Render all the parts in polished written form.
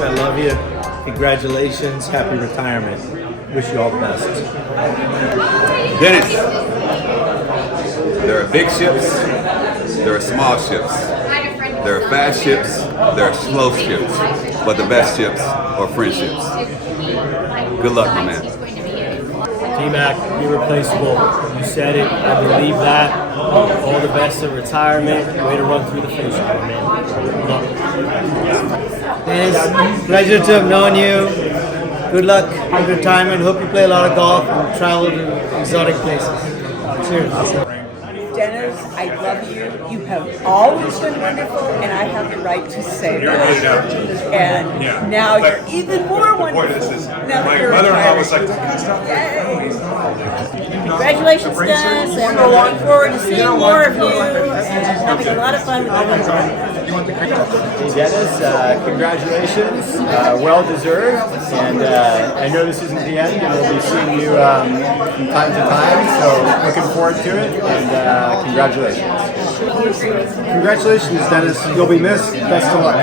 Dennis, I love you. Congratulations. Happy retirement. Wish you all the best. Dennis, there are big ships, there are small ships, there are fast ships, there are slow ships, but the best ships are friendships. Good luck, my man. T-Mac, irreplaceable. You said it. I believe that. All the best in retirement. Way to run through the finish line, man. Love it. Dennis, pleasure to have known you. Good luck in retirement. Hope you play a lot of golf and travel to exotic places. Cheers. Dennis, I love you. You have always been wonderful, and I have the right to say that. And now you're even more wonderful. Now that you're retired. Yay! Congratulations, Dennis, and we're looking forward to seeing more of you and having a lot of fun with you. Hey Dennis, congratulations, well deserved, and I know this isn't the end, and we'll be seeing you from time to time, so looking forward to it, and congratulations. Congratulations, Dennis. You'll be missed. Best of luck.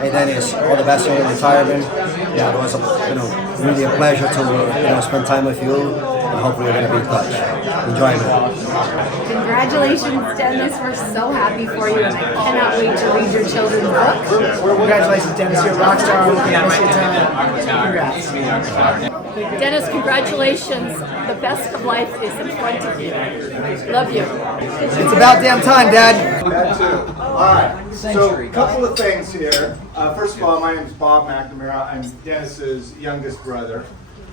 Hey Dennis, all the best in your retirement. Yeah, it was really a pleasure to spend time with you, and hopefully we're going to be in touch. Enjoy it. Congratulations, Dennis. We're so happy for you, and I cannot wait to read your children's book. Congratulations, Dennis. You're a rock star. Congrats. Dennis, congratulations. The best of life is in front of you. Love you. It's about damn time, Dad. That too. All right. So, a couple of things here. First of all, my name is Bob McNamera. I'm Dennis's youngest brother.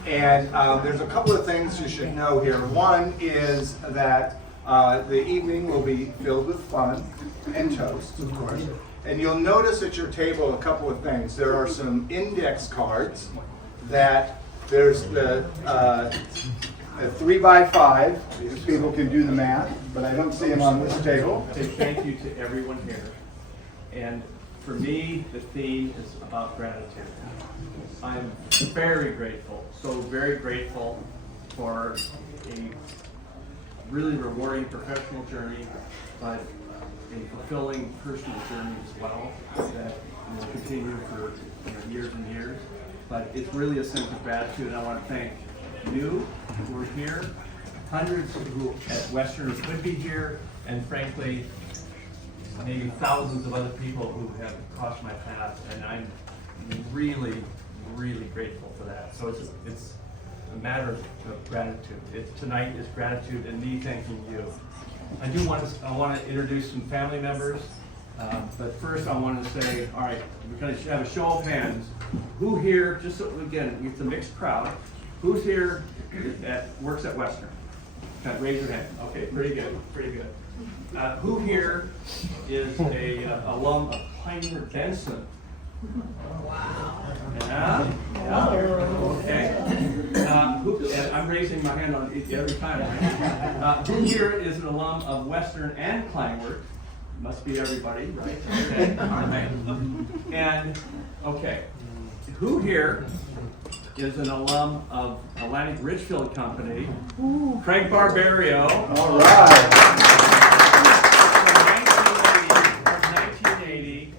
And there's a couple of things you should know here. One is that the evening will be filled with fun and toast, of course. And you'll notice at your table a couple of things. There are some index cards that there's the 3x5, if people can do the math, but I don't see them on this table. Say thank you to everyone here. And for me, the theme is about gratitude. I'm very grateful, so very grateful for a really rewarding professional journey, but a fulfilling personal journey as well that will continue for years and years. But it's really a sense of gratitude, and I want to thank you who are here, hundreds who at Western who could be here, and frankly, maybe thousands of other people who have crossed my path, and I'm really, really grateful for that. So it's a matter of gratitude. Tonight is gratitude and me thanking you. I want to introduce some family members, but first I want to say, all right, we're going to have a show of hands. Who here, just so, again, it's a mixed crowd, who's here that works at Western? Kind of raise your hand. Okay, pretty good, pretty good. Who here is a alum of Pioneer Benson? Wow. Yeah? Yeah. Okay. And I'm raising my hand on every time, right? Who here is an alum of Western and Klangworth? Must be everybody, right? Okay. All right. And, okay. Who here is an alum of Atlantic Richfield Company? Ooh. Craig Barbario. All right. 1980.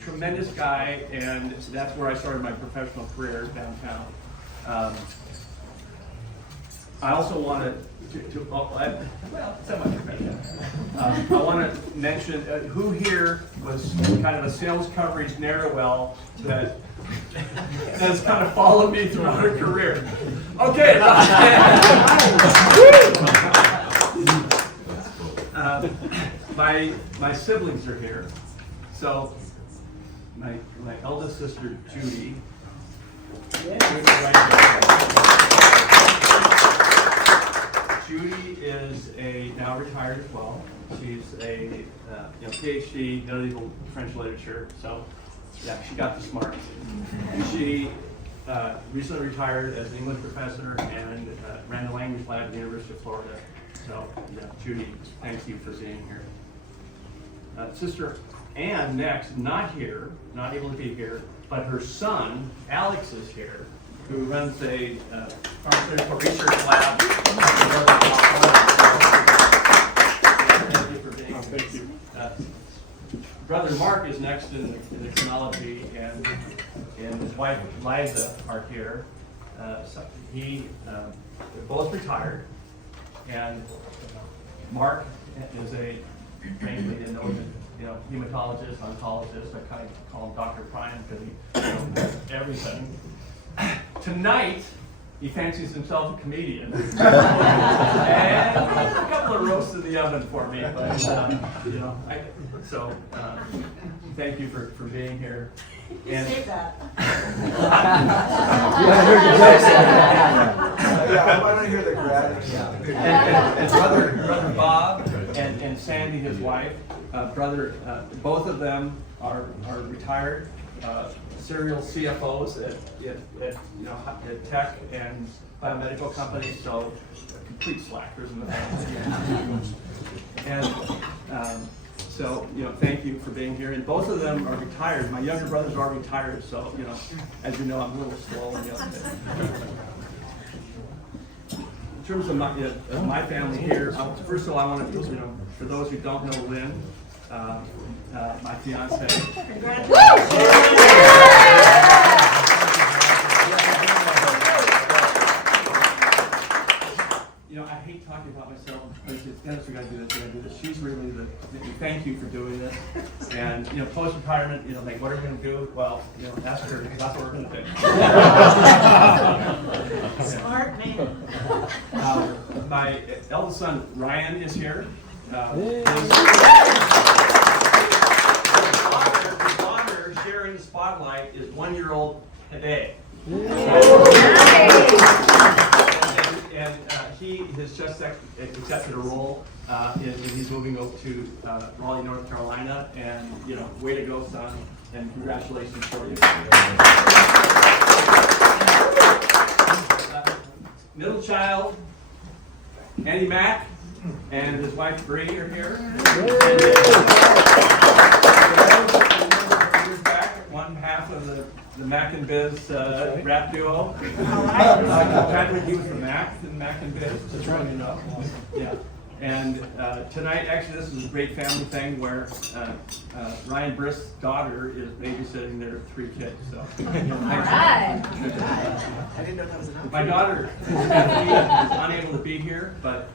Tremendous guy, and that's where I started my professional career downtown. I also want to I want to mention who here was kind of a sales coverage ne'er-do-well that has kind of followed me throughout her career. Okay. My siblings are here, so my eldest sister Judy. Judy is now retired as well. She's a PhD, medieval French literature. So yeah, she got the smarts. She recently retired as an English professor and ran the language lab at the University of Florida. So yeah, Judy, thank you for being here. Sister Ann next, not here, not able to be here, but her son Alex is here, who runs a pharmaceutical research lab. Thank you for being here. Thank you. Brother Mark is next in the chronology, and his wife Liza are here. They're both retired, and Mark is frankly, hematologist, oncologist. I kind of call him Dr. Prime because he knows everything. Tonight, he fancies himself a comedian. And there's a couple of roasts in the oven for me, but thank you for being here. And Save that. Yeah, I want to hear the gratitude. and brother Bob and Sandy, his wife, both of them are retired serial CFOs at tech and biomedical companies, so complete slackers in the family. And thank you for being here. And both of them are retired. My younger brothers are retired, so as you know, I'm a little slow in the other thing. In terms of my family here, first of all, I want to, for those who don't know Lynn, my fiance. I hate talking about myself. It's Dennis, we gotta do this, we gotta do this. She's really thank you for doing this. And, post-retirement, what are we gonna do? Well, ask her, because that's what we're gonna do. Smart man. My eldest son, Ryan, is here. His daughter, sharing the spotlight, is 1-year-old today. And he has just accepted a role. He's moving over to Raleigh, North Carolina, and way to go, son, and congratulations for you. Middle child, Andy Mack, and his wife Bree are here. One half of the Mac and Biz rap duo. Patrick, he was from Mac and Biz, just so you know. Yeah. And tonight, actually, this is a great family thing where Ryan Brist's daughter is babysitting their 3 kids. So. All right. I didn't know that was enough. My daughter is unable to be here, but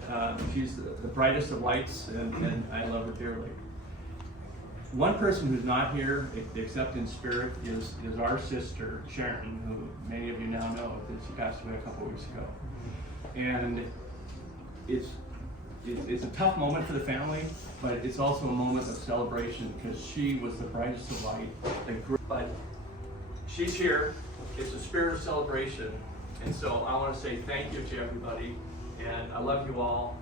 she's the brightest of lights, and I love her dearly. One person who's not here, except in spirit, is our sister, Sharon, who many of you now know, because she passed away a couple weeks ago. And it's a tough moment for the family, but it's also a moment of celebration, because she was the brightest of light. But she's here. It's a spirit of celebration. And so I want to say thank you to everybody, and I love you all,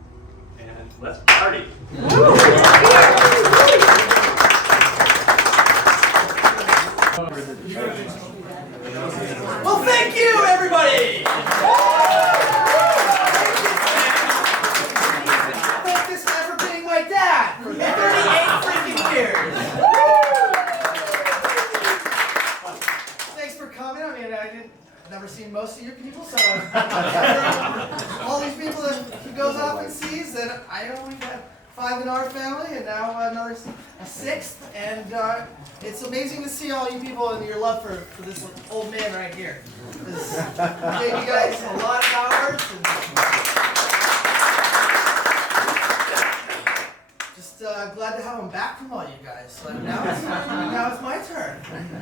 and let's party. Well, thank you, everybody! Thank this man for being my dad for 38 freaking years! Thanks for coming. I mean, I've never seen most of your people, so all these people that he goes off and sees, and I only got 5 in our family, and now a 6th, and it's amazing to see all you people and your love for this old man right here. Gave you guys a lot of hours, and just glad to have him back from all you guys. So now it's my turn.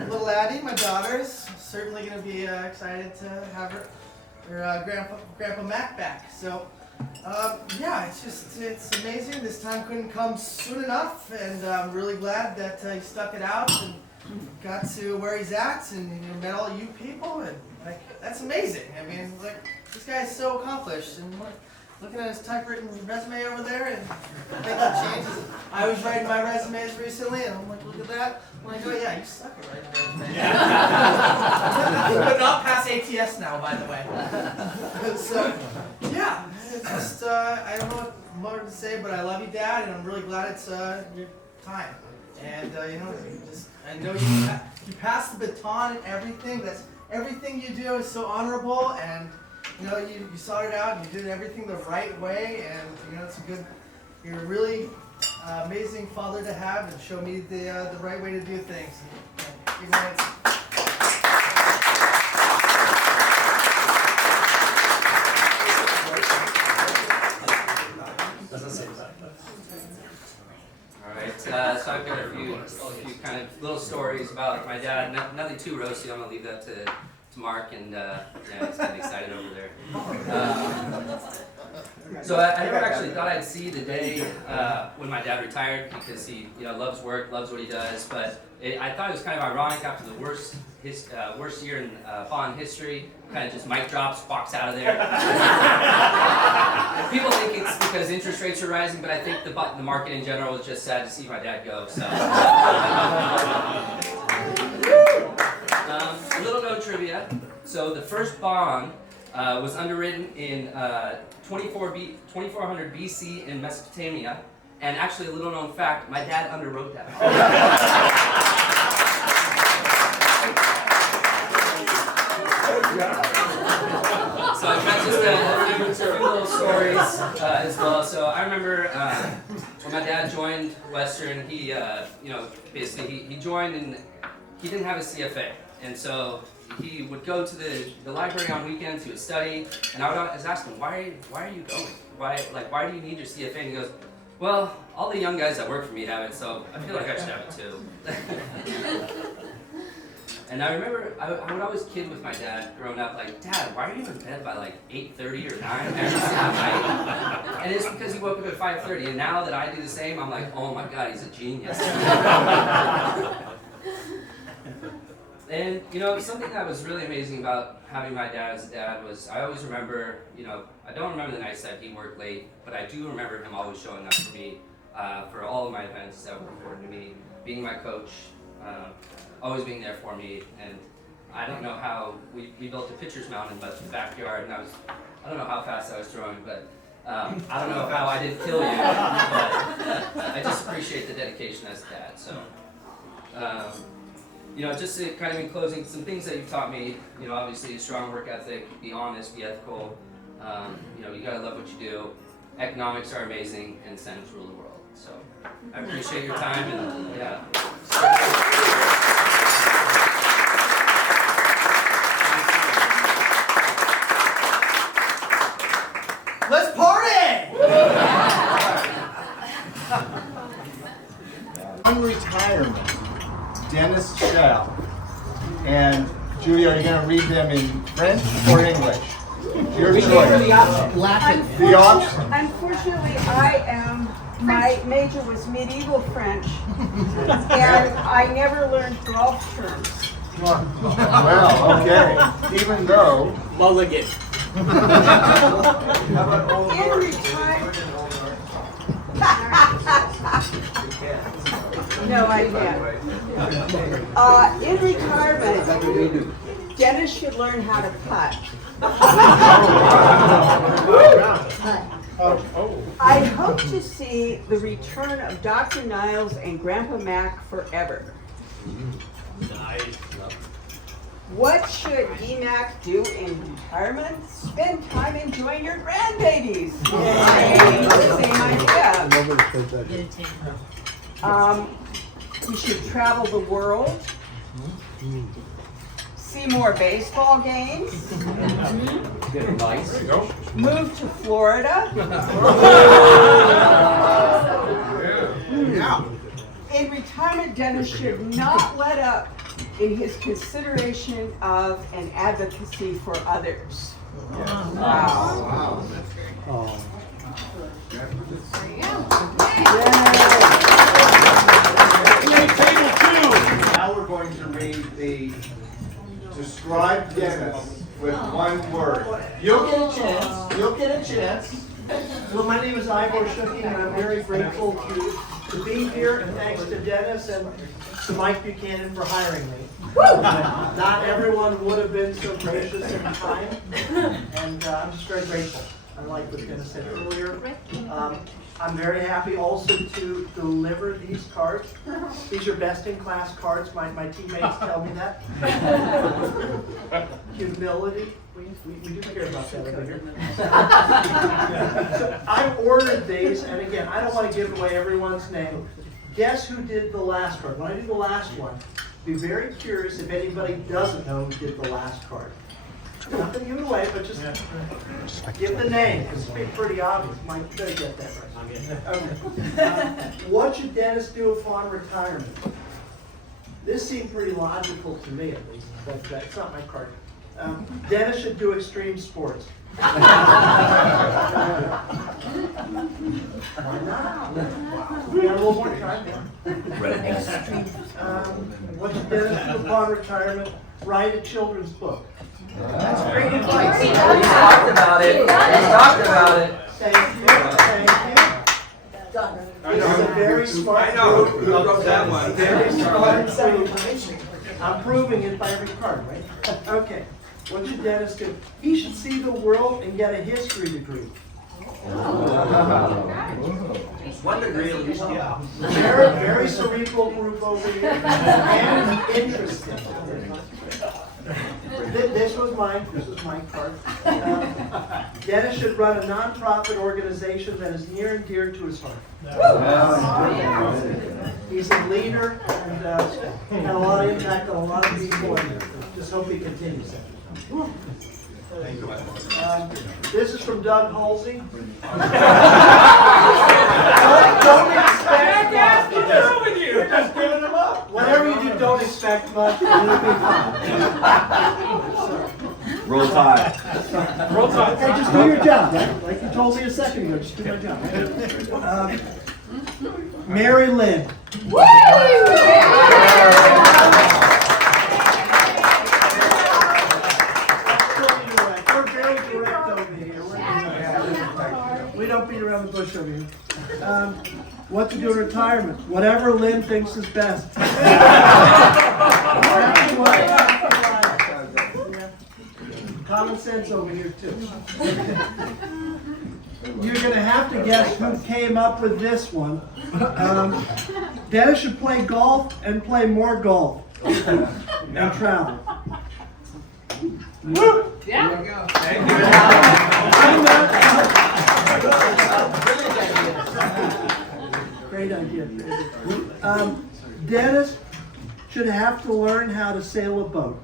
Little Addie, my daughter, is certainly going to be excited to have her Grandpa Mac back. So. Yeah, it's amazing. This time couldn't come soon enough, and I'm really glad that he stuck it out and got to where he's at, and met all you people, and that's amazing. I mean, this guy is so accomplished, and looking at his typewritten resume over there, and making changes. I was writing my resumes recently, and I'm like, look at that. I'm like, oh yeah, you suck at writing resumes. But not pass ATS now, by the way. So, yeah. It's just, I don't know what more to say, but I love you, Dad, and I'm really glad it's your time. And, I know you pass the baton and everything. Everything you do is so honorable, and, you sought it out, and you did everything the right way, and, it's a good, you're really amazing father to have and show me the right way to do things. Good night. Alright, so I've got a few kind of little stories about my dad. Nothing too roasty, I'm going to leave that to Mark, and yeah, he's getting excited over there. So I never actually thought I'd see the day when my dad retired, because he loves work, loves what he does, but I thought it was kind of ironic after the worst year in Bond history, kind of just mic drops, walks out of there. People think it's because interest rates are rising, but I think the market in general is just sad to see my dad go. So. A little known trivia. So the first bond was underwritten in 2400 BC in Mesopotamia, and actually a little known fact, my dad underwrote that. So I've got just a few little stories as well. So I remember when my dad joined Western, he basically he joined and he didn't have a CFA, and so he would go to the library on weekends. He would study, and I would always ask him, why are you going? Why do you need your CFA? And he goes, well, all the young guys that work for me have it, so I feel like I should have it too. And I remember I would always kid with my dad growing up, like, Dad, why are you in bed by like 8:30 or 9 every single night? And it's because he woke up at 5:30, and now that I do the same, I'm like, oh my God, he's a genius. And something that was really amazing about having my dad as a dad was I always remember, I don't remember the nights that he worked late, but I do remember him always showing up for me for all of my events that were important to me, being my coach, always being there for me. And I don't know how we built a pitcher's mound in the backyard, and I don't know how fast I was throwing, but I don't know how I didn't kill you, but I just appreciate the dedication as a dad. So. Just to kind of in closing, some things that you've taught me, obviously a strong work ethic, be honest, be ethical, you gotta love what you do. Economics are amazing, and incentives rule the world. So I appreciate your time, and yeah. Let's party! On retirement, Dennis Shell and Julie, are you going to read them in French or English? Your choice. The option. Unfortunately, my major was medieval French, and I never learned golf terms. Well, okay. Even though. Mulligan. In retirement. No, I can't. In retirement, Dennis should learn how to putt. I hope to see the return of Dr. Niles and Grandpa Mac forever. Nice. What should EMAC do in retirement? Spend time enjoying your grandbabies. Yay! Same idea. We should travel the world. See more baseball games. Move to Florida. In retirement, Dennis should not let up in his consideration of and advocacy for others. Wow. Now we're going to read the describe Dennis with one word. You'll get a chance. You'll get a chance. Well, my name is Ivor Shooking, and I'm very grateful to be here, and thanks to Dennis and to Mike Buchanan for hiring me. Not everyone would have been so gracious and kind, and I'm just very grateful. I like what Dennis said earlier. I'm very happy also to deliver these cards. These are best-in-class cards. My teammates tell me that. Humility. We do care about that over here. So I've ordered these, and again, I don't want to give away everyone's name. Guess who did the last card? When I do the last one, be very curious if anybody doesn't know who did the last card. Nothing to give it away, but just give the name, because it's pretty obvious. Mike, you better get that right. Okay. What should Dennis do upon retirement? This seemed pretty logical to me, at least, but it's not my card. Dennis should do extreme sports. Why not? We got a little more time now. What should Dennis do upon retirement? Write a children's book. That's great advice. He's talked about it. He's talked about it. Thank you. Thank you. This is a very smart group. Who wrote that one? Very smart group. I'm proving it by every card, right? Okay. What should Dennis do? He should see the world and get a history degree. One degree at least, yeah. Very cerebral group over here. And interesting. This was mine. This was my card. Dennis should run a nonprofit organization that is near and dear to his heart. He's a leader and had a lot of impact on a lot of people, and just hope he continues that. This is from Doug Halsey. Don't expect much. What's wrong with you? You're just giving them up. Whatever you do, don't expect much. It'll be fine. Roll Tide. Roll Tide. Hey, just do your job, right? Like you told me a second ago. Just do my job. Mary Lynn. Woo! We don't beat around the bush over here. What to do in retirement? Whatever Lynn thinks is best. Common sense over here too. You're going to have to guess who came up with this one. Dennis should play golf and play more golf and travel. Woo! Yeah. Thank you. Great idea. Dennis should have to learn how to sail a boat.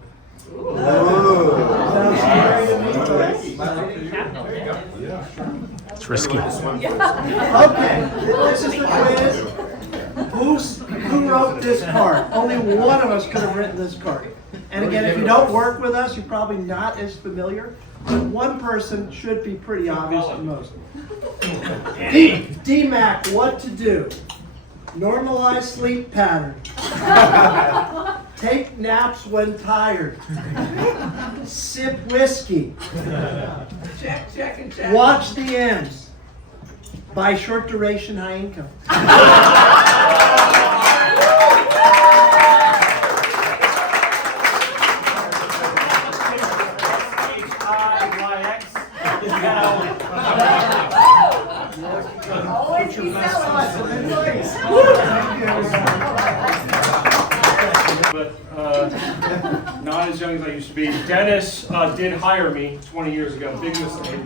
Sounds scary to me. It's risky. Okay, this is the quiz. Who wrote this card? Only one of us could have written this card. And again, if you don't work with us, you're probably not as familiar. But one person should be pretty obvious to most. D-Mac, what to do? Normalize sleep pattern. Take naps when tired. Sip whiskey. Check. Watch the M's. Buy short duration, high income. Always be but not as young as I used to be. Dennis did hire me 20 years ago. Big mistake.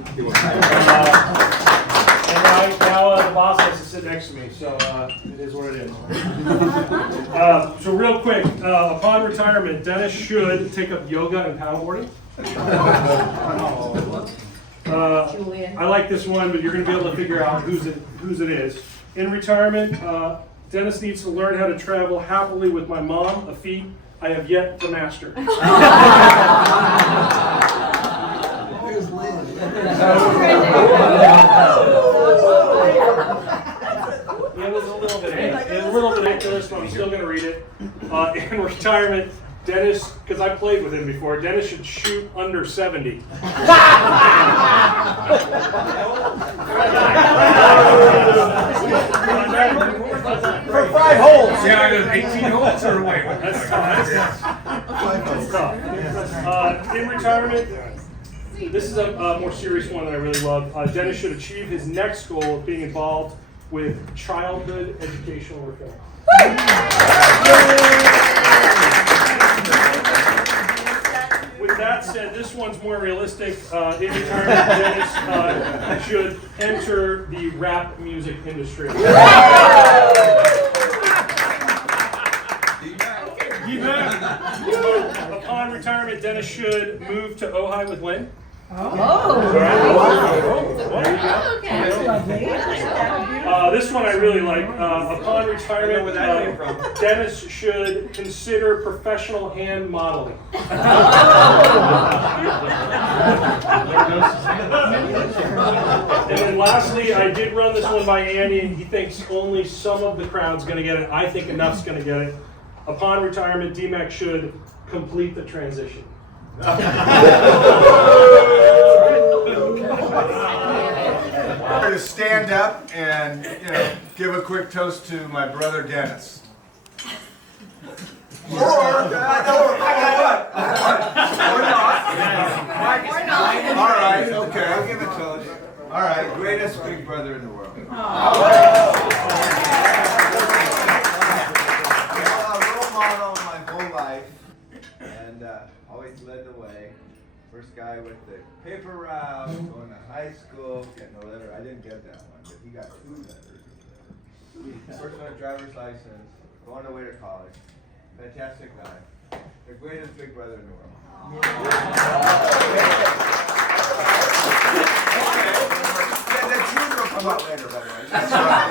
And now the boss has to sit next to me, so it is what it is. So real quick, upon retirement, Dennis should take up yoga and paddleboarding. I like this one, but you're going to be able to figure out whose it is. In retirement, Dennis needs to learn how to travel happily with my mom, a feat I have yet to master. It was a little bit ridiculous, but I'm still going to read it. In retirement, Dennis, because I played with him before, Dennis should shoot under 70. For 5 holes. Yeah, 18 holes or wait. That's tough. In retirement, this is a more serious one that I really love. Dennis should achieve his next goal of being involved with childhood educational reform. With that said, this one's more realistic. In retirement, Dennis should enter the rap music industry. Upon retirement, Dennis should move to Ojai with Lynn. This one I really like. Upon retirement, Dennis should consider professional hand modeling. And then lastly, I did run this one by Andy, and he thinks only some of the crowd's going to get it. I think enough's going to get it. Upon retirement, DMAC should complete the transition. I'm going to stand up and give a quick toast to my brother Dennis. Or not. All right, okay. I'll give a toast. All right. Greatest big brother in the world. Role model my whole life, and always led the way. First guy with the paper route, going to high school, getting a letter. I didn't get that one, but he got 2 letters. First one, a driver's license, going away to college. Fantastic guy. The greatest big brother in the world. The truth will come out later, by the way. That's right.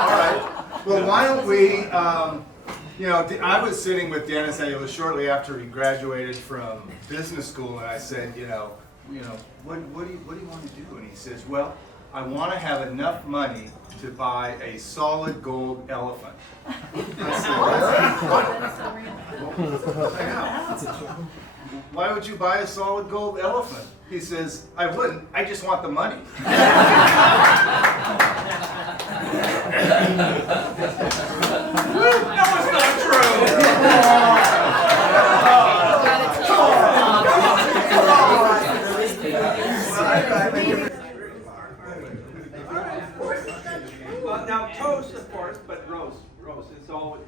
All right. Well, why don't we, I was sitting with Dennis, and it was shortly after he graduated from business school, and I said, what do you want to do? And he says, well, I want to have enough money to buy a solid gold elephant. I said, why would you buy a solid gold elephant? He says, I wouldn't. I just want the money. That was not true. Now toast, of course, but roast. It's all,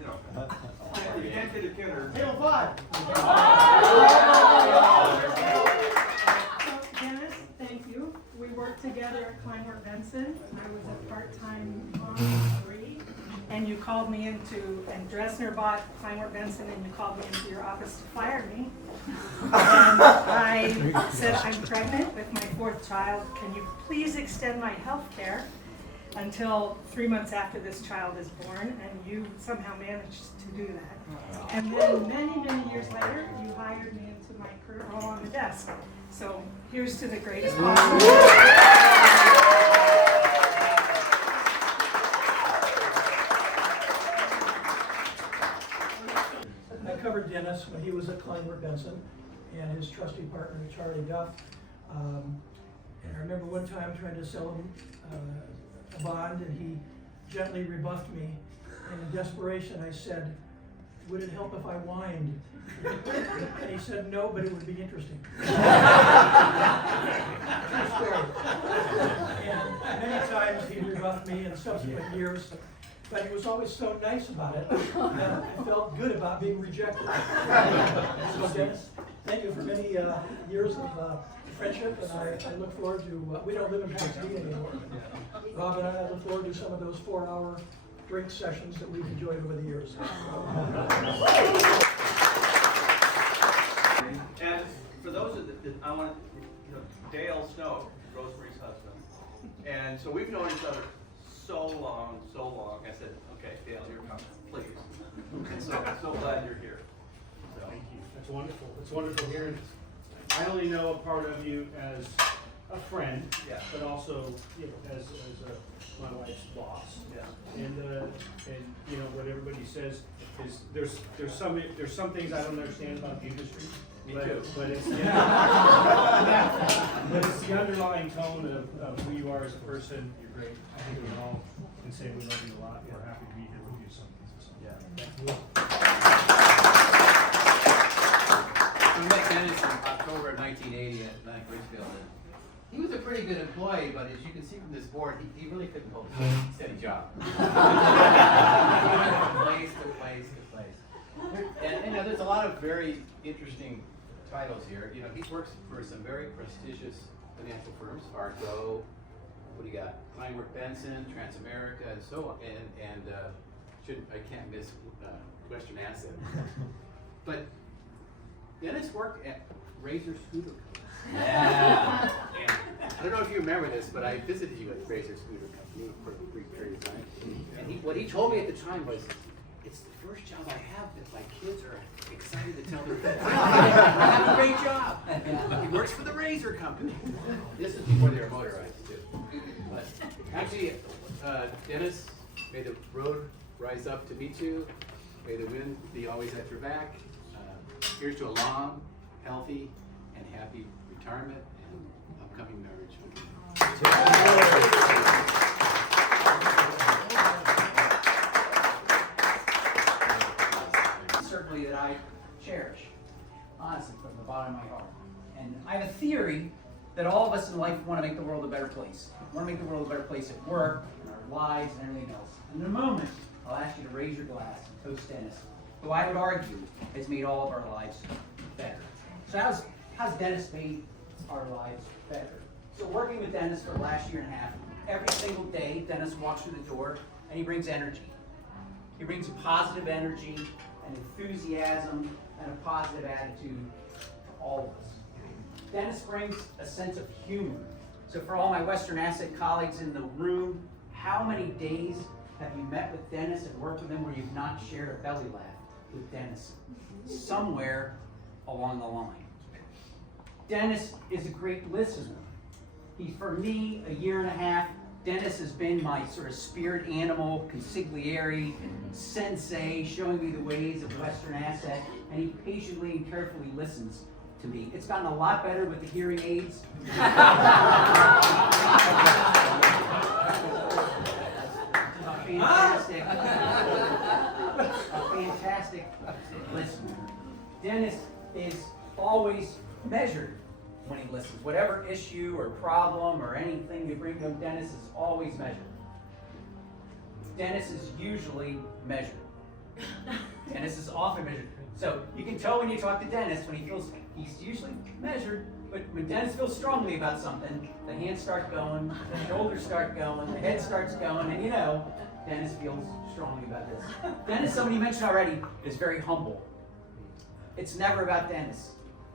you can't get a dinner. Table 5. Dennis, thank you. We worked together at Kleinworth Benson. I was a part-time mom, 3, and you called me and Dresner bought Kleinworth Benson, and you called me into your office to fire me. And I said, I'm pregnant with my 4th child. Can you please extend my health care until 3 months after this child is born? And you somehow managed to do that. And then many, many years later, you hired me into my current role on the desk. So here's to the greatest possible. I covered Dennis when he was at Kleinworth Benson and his trustee partner, Charlie Duff. And I remember one time trying to sell him a bond, and he gently rebuffed me. And in desperation, I said, would it help if I whined? And he said, no, but it would be interesting. True story. And many times he rebuffed me in subsequent years, but he was always so nice about it that I felt good about being rejected. So Dennis, thank you for many years of friendship, and I look forward to, we don't live in Pasadena anymore. Rob and I look forward to some of those 4-hour drink sessions that we've enjoyed over the years. And for those of that I want Dale Snow, Rosemary's husband. And so we've known each other so long. I said, okay, Dale, you're coming, please. And so I'm so glad you're here. So. Thank you. That's wonderful. It's wonderful hearing. I only know a part of you as a friend, but also as my wife's boss. And what everybody says is there's some things I don't understand about the industry. Me too. But it's but it's the underlying tone of who you are as a person. You're great. I think we all can say we love you a lot. We're happy to be here with you. So We met Dennis in October of 1980 at Atlantic Richfield. He was a pretty pretty good employee, but as you can see from this board, he really couldn't hold a steady job. He went from place to place to place. And you know, there's a lot of very interesting titles here. You know, he works for some very prestigious financial firms, Fargo, what do you got? Kleinworth Benson, Transamerica, and so on. And I can't miss Western Asset. But Dennis worked at Razor Scooter Company. Yeah. And I don't know if you remember this, but I visited you at Razor Scooter Company for a brief period of time. And what he told me at the time was, it's the first job I have that my kids are excited to tell their friends. I have a great job. He works for the Razor Company. This is before they were motorized too. But actually, Dennis, may the road rise up to meet you. May the wind be always at your back. Here's to a long, healthy, and happy retirement and upcoming marriage. Certainly that I cherish, honestly, from the bottom of my heart. And I have a theory that all of us in life want to make the world a better place. We want to make the world a better place at work, in our lives, and everything else. In a moment, I'll ask you to raise your glass and toast Dennis, who I would argue has made all of our lives better. So how's Dennis made our lives better? So working with Dennis for the last year and a half, every single day, Dennis walks through the door and he brings energy. He brings a positive energy, an enthusiasm, and a positive attitude to all of us. Dennis brings a sense of humor. So for all my Western Asset colleagues in the room, how many days have you met with Dennis and worked with him where you've not shared a belly laugh with Dennis? Somewhere along the line. Dennis is a great listener. He's, for me, a year and a half, Dennis has been my sort of spirit animal, consigliere, sensei, showing me the ways of Western Asset, and he patiently and carefully listens to me. It's gotten a lot better with the hearing aids. A fantastic listener. Dennis is always measured when he listens. Whatever issue or problem or anything you bring to him, Dennis is always measured. Dennis is usually measured. Dennis is often measured. So you can tell when you talk to Dennis when he's usually measured, but when Dennis feels strongly about something, the hands start going, the shoulders start going, the head starts going, and you know, Dennis feels strongly about this. Dennis, somebody mentioned already, is very humble. It's never about Dennis.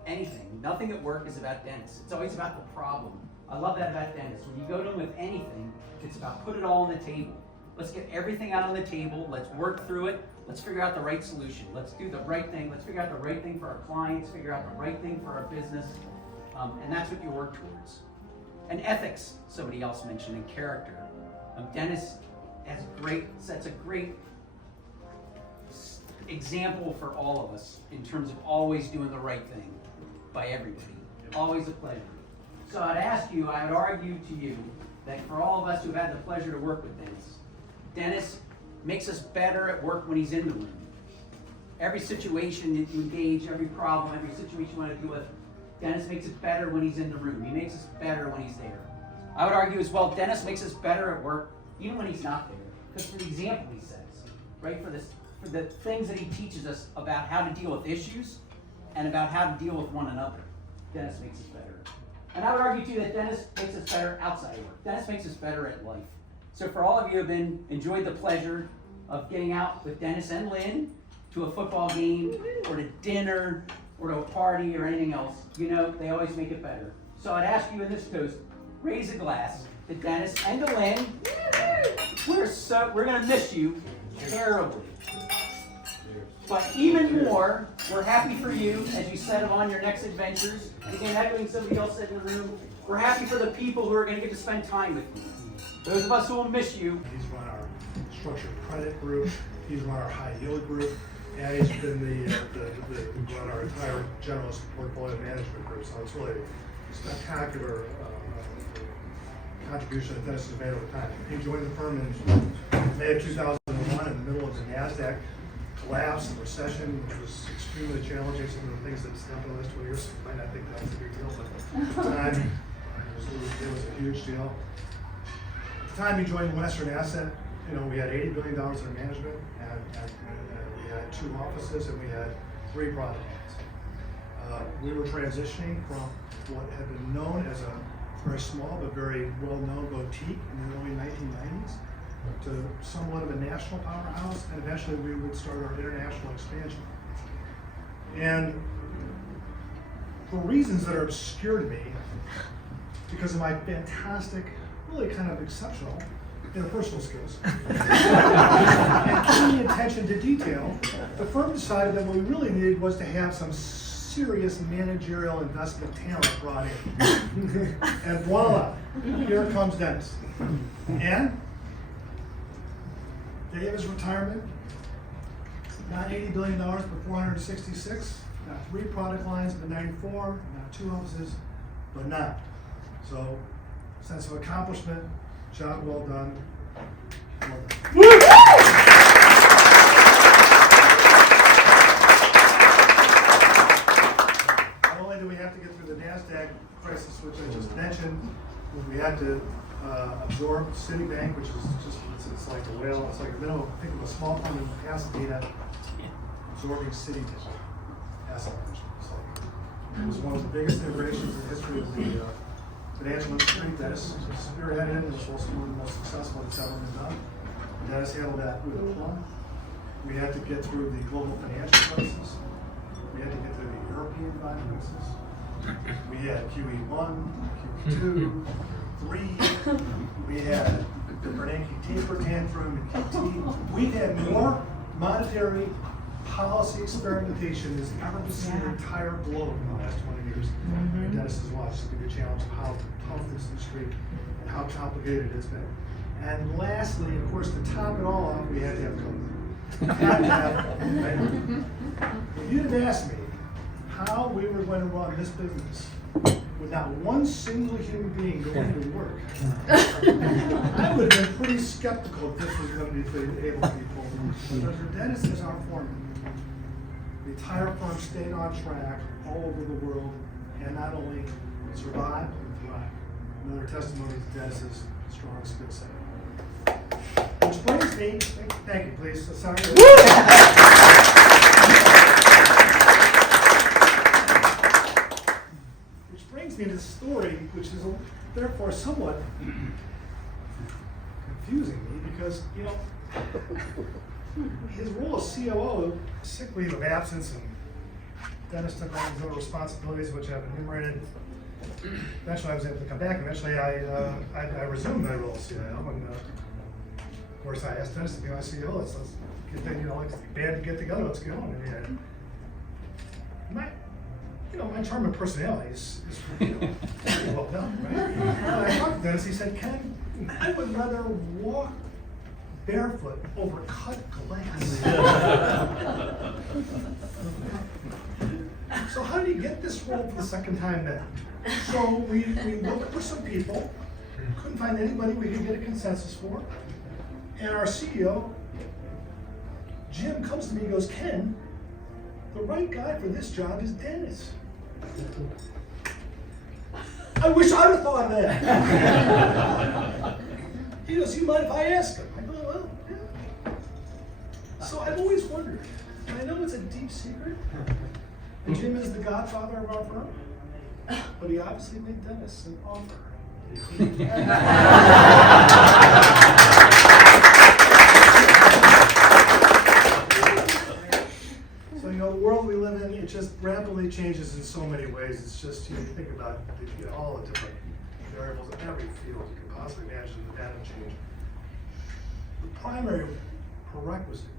Anything. Nothing at work is about Dennis. It's always about the problem. I love that about Dennis. When you go to him with anything, it's about put it all on the table. Let's get everything out on the table. Let's work through it. Let's figure out the right solution. Let's do the right thing. Let's figure out the right thing for our clients, figure out the right thing for our business. And that's what you work towards. And ethics, somebody else mentioned, and character. Dennis sets a great example for all of us in terms of always doing the right thing by everybody. Always a pleasure. So I would argue to you that for all of us who've had the pleasure to work with Dennis makes us better at work when he's in the room. Every situation that you engage, every problem, every situation you want to deal with, Dennis makes it better when he's in the room. He makes us better when he's there. I would argue as well, Dennis makes us better at work even when he's not there. Because for the example he sets, right, for the things that he teaches us about how to deal with issues and about how to deal with one another, Dennis makes us better. And I would argue too that Dennis makes us better outside of work. Dennis makes us better at life. So for all of you who have enjoyed the pleasure of getting out with Dennis and Lynn to a football game or to dinner or to a party or anything else, you know, they always make it better. So I'd ask you in this toast, raise a glass to Dennis and to Lynn. We're gonna miss you terribly. But even more, we're happy for you as you set on your next adventures. And again, echoing somebody else said in the room, we're happy for the people who are gonna get to spend time with you. Those of us who will miss you. He's run our structured credit group. He's run our high yield group. And he's been run our entire generalist portfolio management group. So it's really a spectacular contribution that Dennis has made over time. He joined the firm in May of 2001 in the middle of the NASDAQ collapse and recession, which was extremely challenging. Some of the things that stepped on us 20 years ago, you might not think that was a big deal, but at the time, it It was a huge deal. At the time he joined Western Asset, we had $80 billion in management, and we had 2 offices, and we had 3 product lines. We were transitioning from what had been known as a very small but very well-known boutique in the early 1990s to somewhat of a national powerhouse, and eventually we would start our international expansion. And for reasons that are obscure to me, because of my fantastic, really kind of exceptional interpersonal skills, and keen attention to detail, the firm decided that what we really needed was to have some serious managerial investment talent brought in. And voila, here comes Dennis. And day of his retirement, not $80 billion, but 466, not 3 product lines, but 94, not 2 offices, but 9. So, sense of accomplishment, job well done. Well done. Not only do we have to get through the NASDAQ crisis, which I just mentioned, we had to absorb Citibank, which is just, it's like a whale, it's like a minimum, think of a small fund in Pasadena absorbing Citibank asset management. It was one of the biggest integrations in the history of the financial industry. Dennis spearheaded it, and was also one of the most successful that's ever been done. Dennis handled that with a plum. We had to get through the global financial crisis. We had to get through the European crisis. We had QE1, QE2, 3. We had the Bernanke taper tantrum and QT. We've had more monetary policy experimentation has ever been seen in the entire globe in the last 20 years. And Dennis has watched to give you a challenge of how tough this industry and how complicated it's been. And lastly, of course, to top it all off, we had to have COVID. If you'd have asked me how we were going to run this business with not one single human being going to work, I would have been pretty skeptical if this was going to be able to be pulled off. But for Dennis is our foreman. The entire firm stayed on track all over the world, and not only survived, but thrived. Another testimony to Dennis's strong skill set. Which brings me, thank you, please. Sorry. Which brings me to the story, which is therefore somewhat confusing me, because his role as COO, sick leave of absence, and Dennis took on his other responsibilities, which I've enumerated. Eventually, I was able to come back. Eventually, I resumed my role as CIO, and of course, I asked Dennis to be my CEO. Let's get like band to get together. Let's go. And my charm and personality is pretty well done, right? And I talked to Dennis. He said, "Ken, I would rather walk barefoot over cut glass." So how did he get this role for the second time then? So we looked for some people, couldn't find anybody we could get a consensus for, and our CEO, Jim, comes to me and goes, "Ken, the right guy for this job is Dennis." I wish I'd have thought of that. He goes, "You mind if I ask him?" I go, "Well, yeah." So I've always wondered, and I know it's a deep secret, and Jim is the godfather of our firm, but he obviously made Dennis an offer. So the world we live in, it just rapidly changes in so many ways. It's just, you think about all the different variables in every field you can possibly imagine that have changed. The primary prerequisite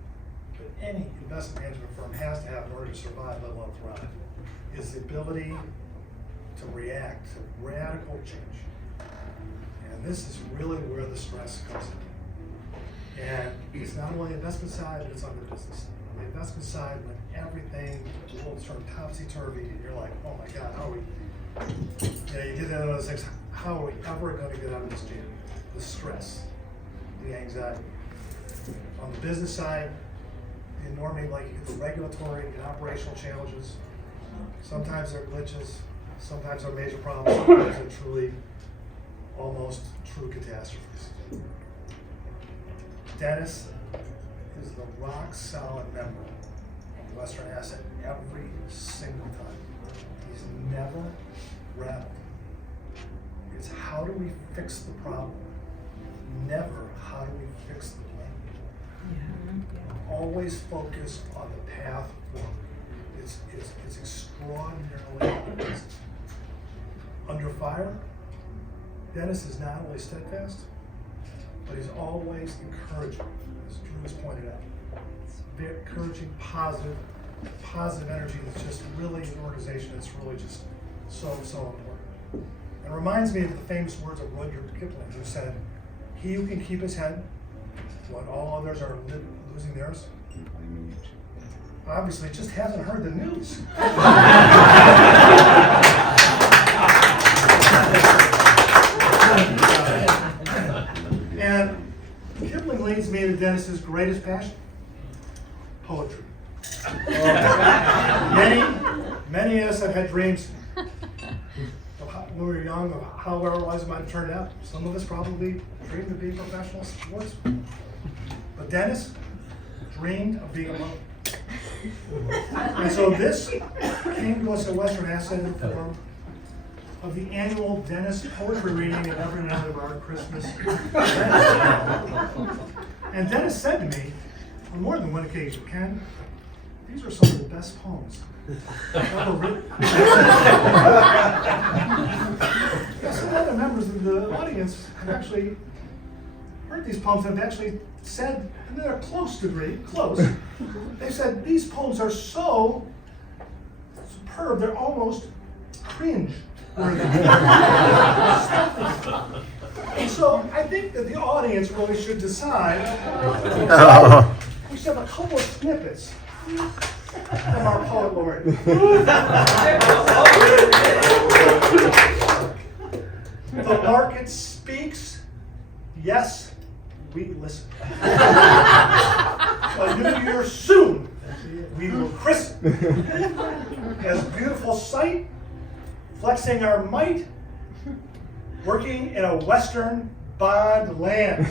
that any investment management firm has to have in order to survive, let alone thrive, is the ability to react to radical change. And this is really where the stress comes in. And it's not only the investment side, but it's on the business side. On the investment side, when everything, the world's turned topsy-turvy, and you're like, oh my God, how are we, you get into those things, how are we ever going to get out of this jam? The stress, the anxiety. On the business side, the enormity, like you get the regulatory and operational challenges. Sometimes they're glitches, sometimes they're major problems, sometimes they're truly almost true catastrophes. Dennis is the rock solid member of Western Asset every single time. He's never rattled. It's how do we fix the problem? Never how do we fix the blame. Always focus on the path forward. It's extraordinarily amazing. Under fire, Dennis is not only steadfast, but he's always encouraging, as Drew has pointed out. Very encouraging, positive energy that's just really an organization that's really just so important. It reminds me of the famous words of Rudyard Kipling, who said, "He who can keep his head when all others are losing theirs." Obviously, just hasn't heard the news. And Kipling leads me to Dennis's greatest passion, poetry. Many of us have had dreams of how, when we were young, of how our lives might have turned out. Some of us probably dreamed of being professional sports. But Dennis dreamed of being a monk. And so this came to us at Western Asset in the form of the annual Dennis poetry reading at every one of our Christmas events. And Dennis said to me on more than one occasion, "Ken, these are some of the best poems ever written." Some other members of the audience have actually heard these poems and have actually said, and they're close, they said these poems are so superb, they're almost cringe worthy. And so I think that the audience really should decide. We should have a couple of snippets from our poet laureate. The market speaks, yes, we listen. A new year soon, we will christen. As beautiful sight, flexing our might, working in a Western bond land.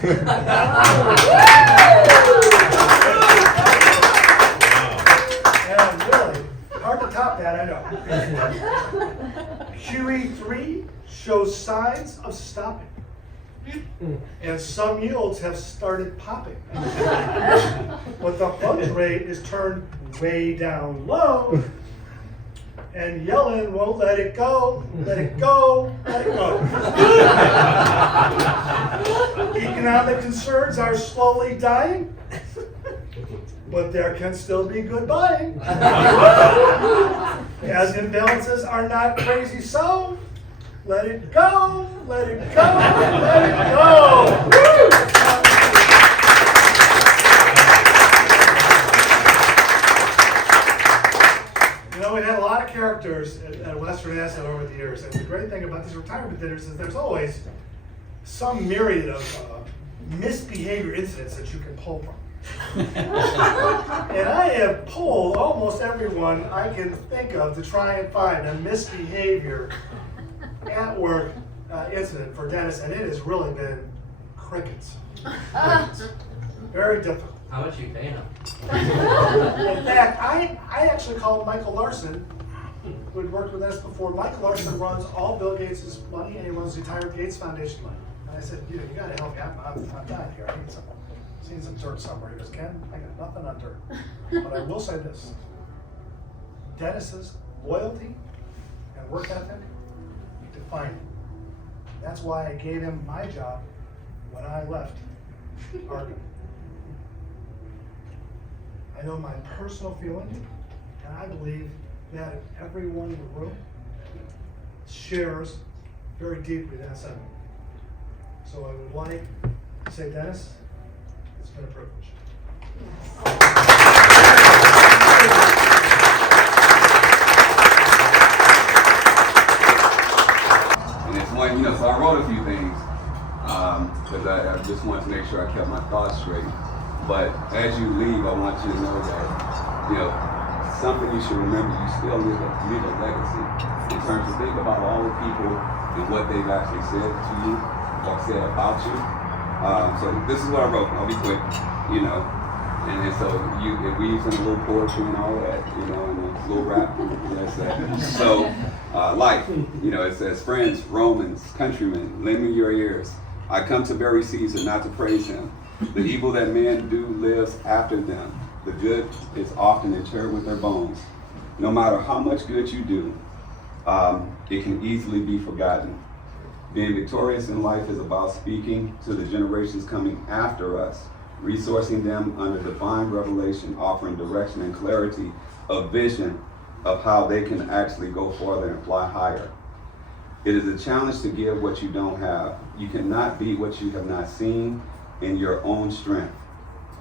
And really, hard to top that, I know. QE3 shows signs of stopping, and some yields have started popping. But the funds rate is turned way down low, and Yellen won't let it go, let it go, let it go. Economic concerns are slowly dying, but there can still be good buying. As imbalances are not crazy, so let it go, let it go, let it go. You know, we've had a lot of characters at Western Asset over the years, and the great thing about these retirement dinners is there's always some myriad of misbehavior incidents that you can pull from. And I have pulled almost everyone I can think of to try and find a misbehavior at work incident for Dennis, and it has really been crickets. Very difficult. How much are you paying him? In fact, I actually called Michael Larson, who had worked with us before. Michael Larson runs all Bill Gates' money, and he runs the entire Gates Foundation money. And I said, dude, you gotta help me. I'm dying here. I need some dirt somewhere. He goes, Ken, I got nothing on dirt. But I will say this. Dennis's loyalty and work ethic defined him. That's why I gave him my job when I left Argonne. I know my personal feeling, and I believe that everyone in the room shares very deeply that sentiment. So I would like to say, Dennis, it's been a privilege. And it's one, so I wrote a few things because I just wanted to make sure I kept my thoughts straight. But as you leave, I want you to know that, something you should remember. You still leave a legacy in terms of think about all the people and what they've actually said to you or said about you. So this is what I wrote. I'll be quick, you know. And so it weaves in a little poetry and all that, you know, and a little rap. So life, you know, it says, friends, Romans, countrymen, lend me your ears. I come to bury Caesar, not to praise him. The evil that men do lives after them. The good is often interred with their bones. No matter how much good you do, it can easily be forgotten. Being victorious in life is about speaking to the generations coming after us, resourcing them under divine revelation, offering direction and clarity of vision of how they can actually go farther and fly higher. It is a challenge to give what you don't have. You cannot be what you have not seen in your own strength.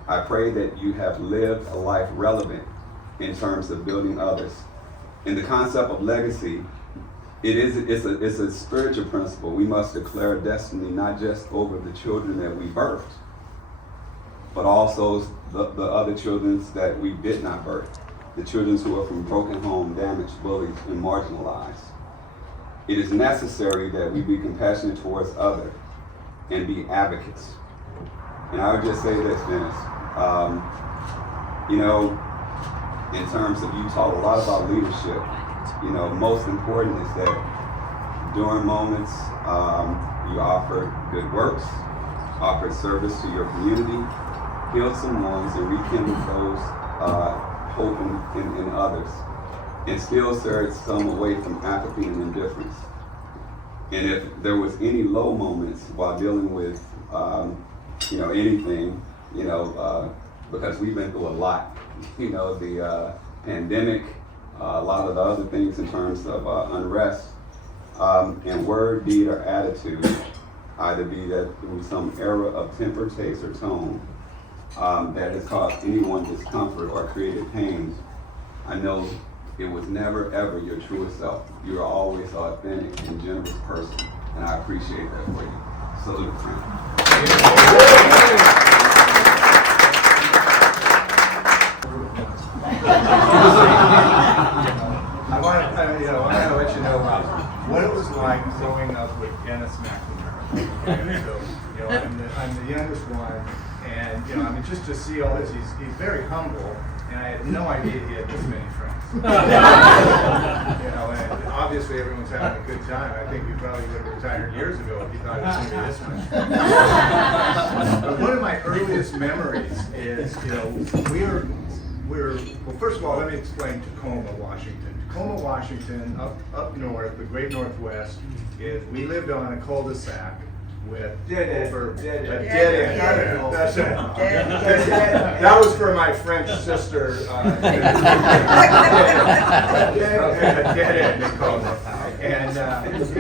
I pray that you have lived a life relevant in terms of building others. In the concept of legacy, it's a spiritual principle. We must declare destiny not just over the children that we birthed, but also the other children that we did not birth, the children who are from broken home, damaged, bullied, and marginalized. It is necessary that we be compassionate towards others and be advocates. And I would just say this, Dennis, you know, in terms of, you taught a lot about leadership. You know, most important is that during moments you offer good works, offer service to your community, heal some wounds, and rekindle those hope in others, and still serve some away from apathy and indifference. And if there was any low moments while dealing with, you know, anything, you know, because we've been through a lot, you know, the pandemic, a lot of the other things in terms of unrest, and word, deed, or attitude, either be that through some era of temper, taste, or tone, that has caused anyone discomfort or created pain, I know it was never ever your truest self. You are always an authentic and generous person, and I appreciate that for you. Salute, friend. I want to let you know about what it was like growing up with Dennis McNamera. So, you know, I'm the youngest one, and you know, I mean, just to see all this, he's very humble, and I had no idea he had this many friends. You know, and obviously everyone's having a good time. I think you probably would have retired years ago if you thought it was going to be this much. But one of my earliest memories is, you know, well, first of all, let me explain Tacoma, Washington. Tacoma, Washington, up north, the great Northwest, is we lived on a cul-de-sac with dead end. That's it. That was for my French sister. Dead end, they called it. And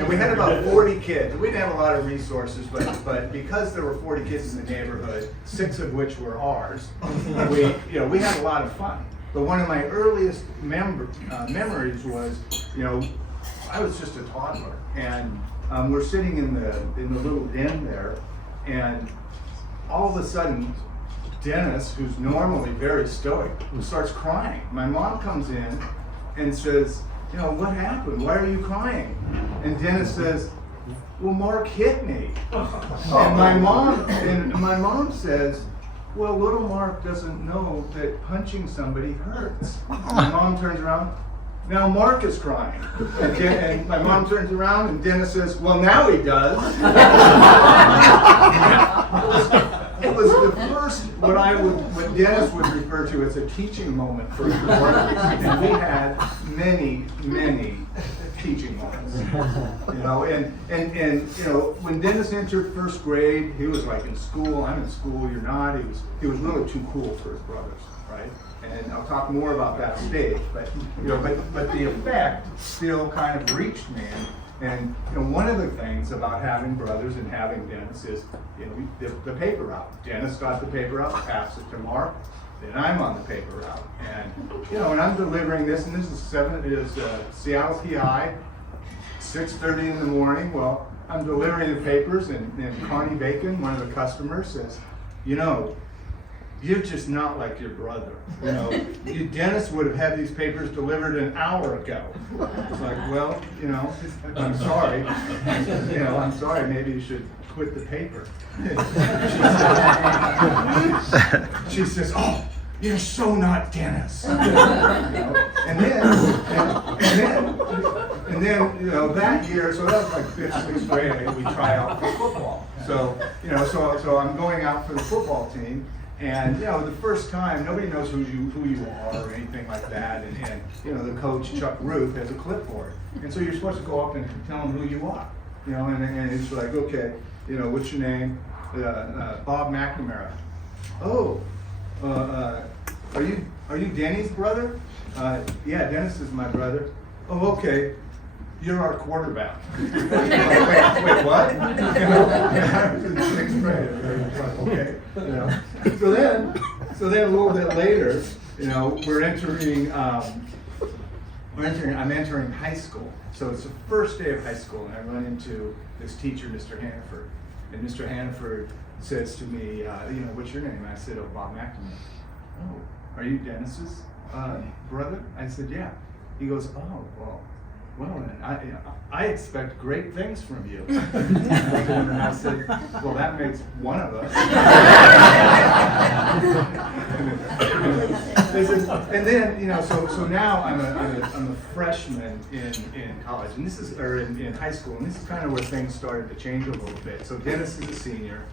we had about 40 kids. We didn't have a lot of resources, but because there were 40 kids in the neighborhood, 6 of which were ours, we had a lot of fun. But one of my earliest memories was, you know, I was just a toddler, and we're sitting in the little den there, and all of a sudden, Dennis, who's normally very stoic, starts crying. My mom comes in and says, you know, what happened? Why are you crying? And Dennis says, well, Mark hit me. And my mom says, well, little Mark doesn't know that punching somebody hurts. My mom turns around. Now Mark is crying. And my mom turns around and Dennis says, well, now he does. It was the first, what Dennis would refer to as a teaching moment for Mark. And we had many, many teaching moments. You know, and you know, when Dennis entered first grade, he was like in school, I'm in school, you're not. He was really too cool for his brothers, right? And I'll talk more about that stage, but you know, but the effect still kind of reached me. And you know, one of the things about having brothers and having Dennis is, you know, the paper route. Dennis got the paper route, passed it to Mark, then I'm on the paper route. And you know, and I'm delivering this, and this is Seattle PI, 6:30 in the morning. Well, I'm delivering the papers, and Connie Bacon, one of the customers, says, you know, you're just not like your brother. You know, Dennis would have had these papers delivered an hour ago. It's like, well, you know, I'm sorry. You know, I'm sorry, maybe you should quit the paper. She says, oh, you're so not Dennis. You know? And then, you know, that year, so that was like 5th, 6th grade, we try out for football. So, you know, so I'm going out for the football team, and, you know, the first time, nobody knows who you are or anything like that, and you know, the coach, Chuck Ruth, has a clipboard. And so you're supposed to go up and tell him who you are, you know, and it's like, okay, you know, what's your name? Bob McNamera. Oh, are you Denny's brother? Yeah, Dennis is my brother. Oh, okay. You're our quarterback. wait, what? You know, I was in 6th grade. Okay. You know. So then a little bit later, you know, I'm entering high school. So it's the first day of high school, and I run into this teacher, Mr. Hannaford. And Mr. Hannaford says to me, you know, what's your name? I said, oh, Bob McNamara. Oh, are you Dennis's brother? I said, yeah. He goes, oh, well, and I expect great things from you. And I said, well, that makes one of us. And then, you know, so now I'm a freshman in college, and this is, or in high school, and this is kind of where things started to change a little bit. So Dennis is a senior,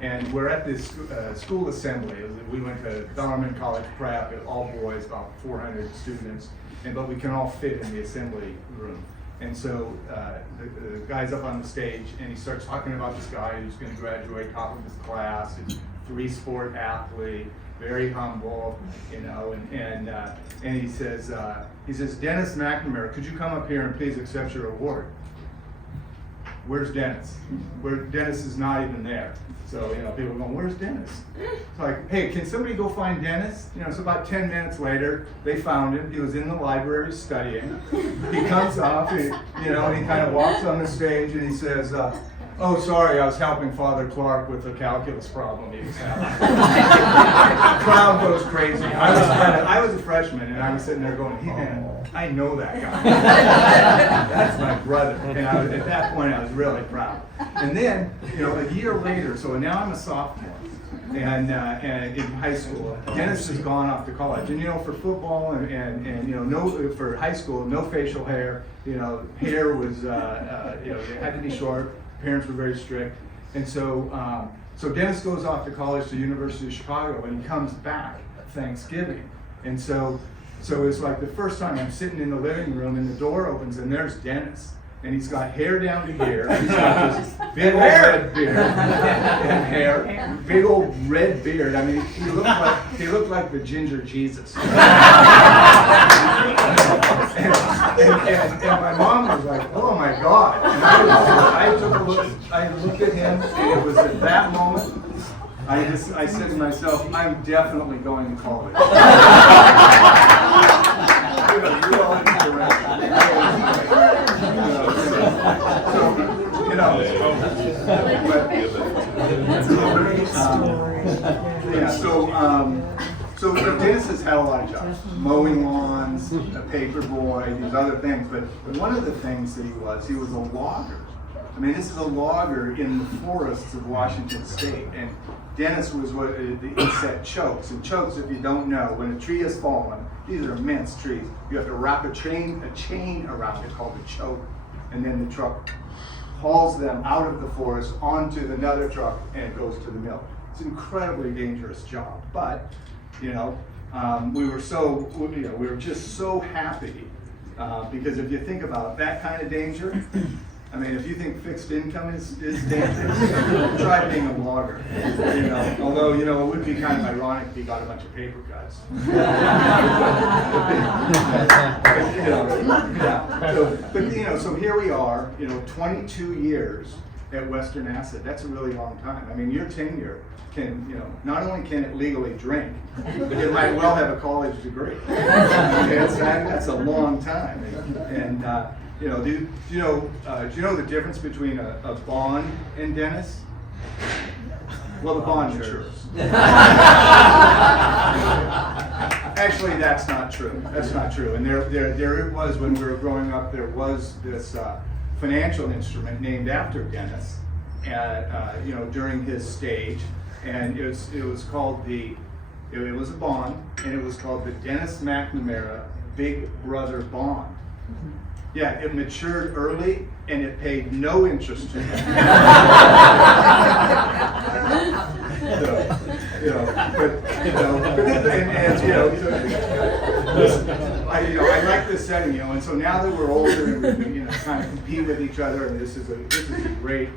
and we're at this school assembly. We went to Bellarmine College Prep, all boys, about 400 students, but we can all fit in the assembly room. And so the guy's up on the stage, and he starts talking about this guy who's going to graduate top of his class, he's a 3-sport athlete, very humble, you know, and he says, Dennis McNamara, could you come up here and please accept your award? Where's Dennis? Dennis is not even there. So, you know, people are going, where's Dennis? It's like, hey, can somebody go find Dennis? You know, so about 10 minutes later, they found him. He was in the library studying. He comes up, and, you know, and he kind of walks on the stage, and he says, oh, sorry, I was helping Father Clark with a calculus problem he was having. The crowd goes crazy. I was a freshman, and I was sitting there going, man, I know that guy. That's my brother. And at that point, I was really proud. And then, you know, a year later, so now I'm a sophomore, and in high school, Dennis has gone off to college. And, you know, for football and you know, for high school, no facial hair. You know, hair was, you know, it had to be short. Parents were very strict, and so Dennis goes off to college to the University of Chicago, and he comes back at Thanksgiving, and so it's like the first time I'm sitting in the living room, and the door opens, and there's Dennis, and he's got hair down to here, he's got this big old red beard, and hair, big old red beard. I mean, he looked like the ginger Jesus. And my mom was like, oh my God. And I looked at him, and it was at that moment, I said to myself, I'm definitely going to college. So Dennis has had a lot of jobs, mowing lawns, a paper boy, these other things, but one of the things that he was a logger. I mean, this is a logger in the forests of Washington State, and Dennis was what he said chokes. And chokes, if you don't know, when a tree has fallen, these are immense trees, you have to wrap a chain around it called a choke, and then the truck hauls them out of the forest onto another truck, and it goes to the mill. It's an incredibly dangerous job, but you know, we were just so happy because if you think about that kind of danger, I mean, if you think fixed income is dangerous, try being a logger. You know, although you know it would be kind of ironic if he got a bunch of paper cuts. So here we are. You know, 22 years at Western Asset. That's a really long time. I mean, your tenure can, you know, not only can it legally drink, but it might well have a college degree. That's a long time. And you know, do you know the difference between a bond and Dennis? Well, the bond matures. Actually, that's not true. That's not true. And there it was when we were growing up. There was this financial instrument named after Dennis, and during his stage, and it was called it was a bond, and it was called the Dennis McNamera Big Brother Bond. Yeah, it matured early, and it paid no interest to it. I like this setting, and so now that we're older and we kind of compete with each other, and this is a great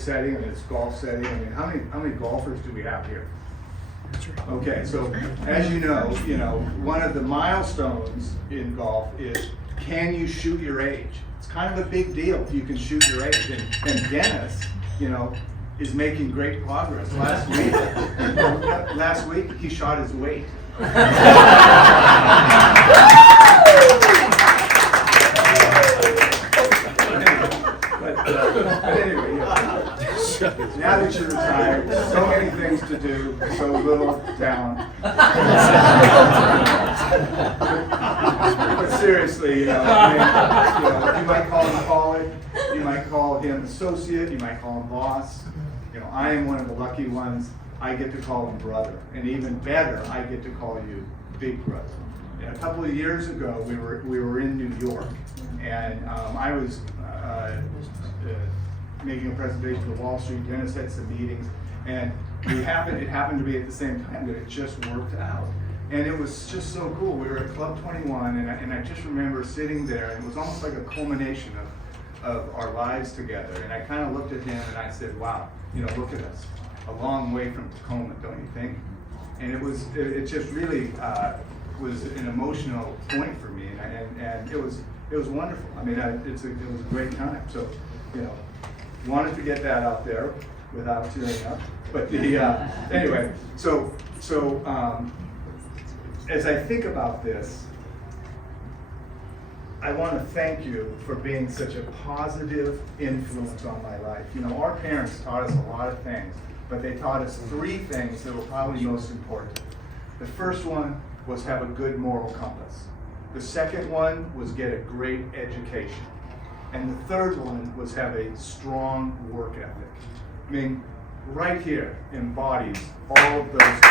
setting, and it's golf setting. I mean, how many golfers do we have here? Okay, so as you know, one of the milestones in golf is, can you shoot your age? It's kind of a big deal if you can shoot your age. And Dennis, is making great progress. Last week he shot his weight. But anyway, now that you're retired, so many things to do, so little talent. But seriously, you might call him colleague, you might call him associate, you might call him boss. I am one of the lucky ones. I get to call him brother, and even better, I get to call you big brother. And a couple of years ago, we were in New York, and I was making a presentation to Wall Street. Dennis had some meetings, and it happened to be at the same time that it just worked out. And it was just so cool. We were at Club 21, and I just remember sitting there, and it was almost like a culmination of our lives together. And I kind of looked at him and I said, wow, look at us. A long way from Tacoma, don't you think? And it just really was an emotional point for me, and it was wonderful. I mean, it was a great time. So, wanted to get that out there without tearing up. But anyway, so as I think about this, I want to thank you for being such a positive influence on my life. Our parents taught us a lot of things, but they taught us 3 things that were probably most important. The first one was have a good moral compass. The second one was get a great education. And the third one was have a strong work ethic. I mean, right here embodies all of those things.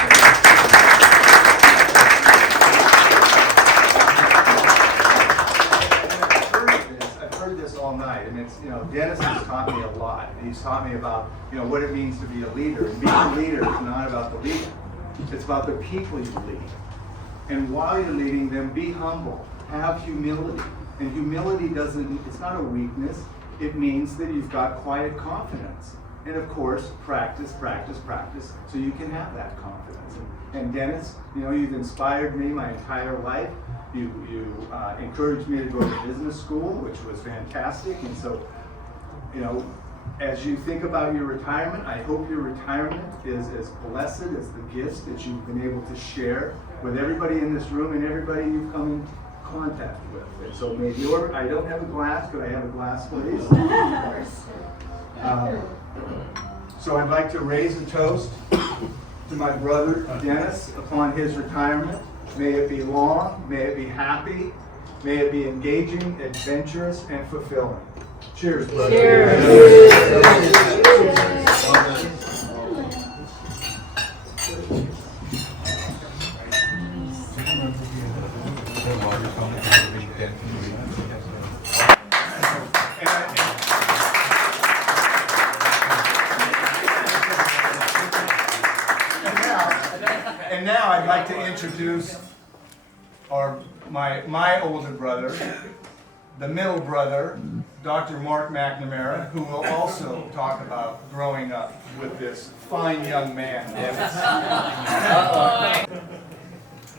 I've heard this all night, and it's, Dennis has taught me a lot. He's taught me about, what it means to be a leader. And being a leader is not about the leader. It's about the people you lead. And while you're leading them, be humble. Have humility. And humility it's not a weakness. It means that you've got quiet confidence. And of course, practice, practice, practice, so you can have that confidence. And Dennis, you've inspired me my entire life. You encouraged me to go to business school, which was fantastic. And so, as you think about your retirement, I hope your retirement is as blessed as the gifts that you've been able to share with everybody in this room and everybody you've come in contact with. And so may I don't have a glass, could I have a glass, please? So I'd like to raise a toast to my brother Dennis upon his retirement. May it be long, may it be happy, may it be engaging, adventurous, and fulfilling. Cheers, brother. Cheers. And now I'd like to introduce my older brother, the middle brother, Dr. Mark McNamera, who will also talk about growing up with this fine young man.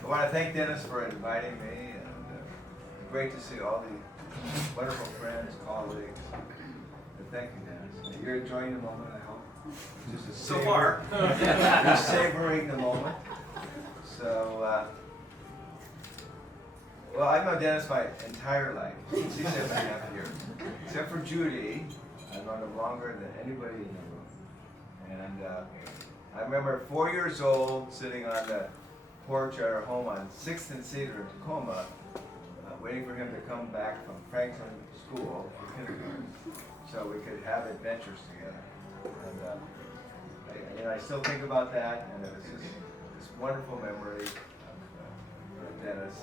I want to thank Dennis for inviting me, and great to see all the wonderful friends, colleagues. And thank you, Dennis. You're enjoying the moment, I hope. So far. You're savoring the moment. So, well, I've known Dennis my entire life, 67.5 years. Except for Judy, I've known him longer than anybody in the room. And I remember 4 years old, sitting on the porch at our home on 6th and Cedar in Tacoma, waiting for him to come back from Franklin School for kindergarten, so we could have adventures together. And I still think about that, and it was just this wonderful memory of Dennis.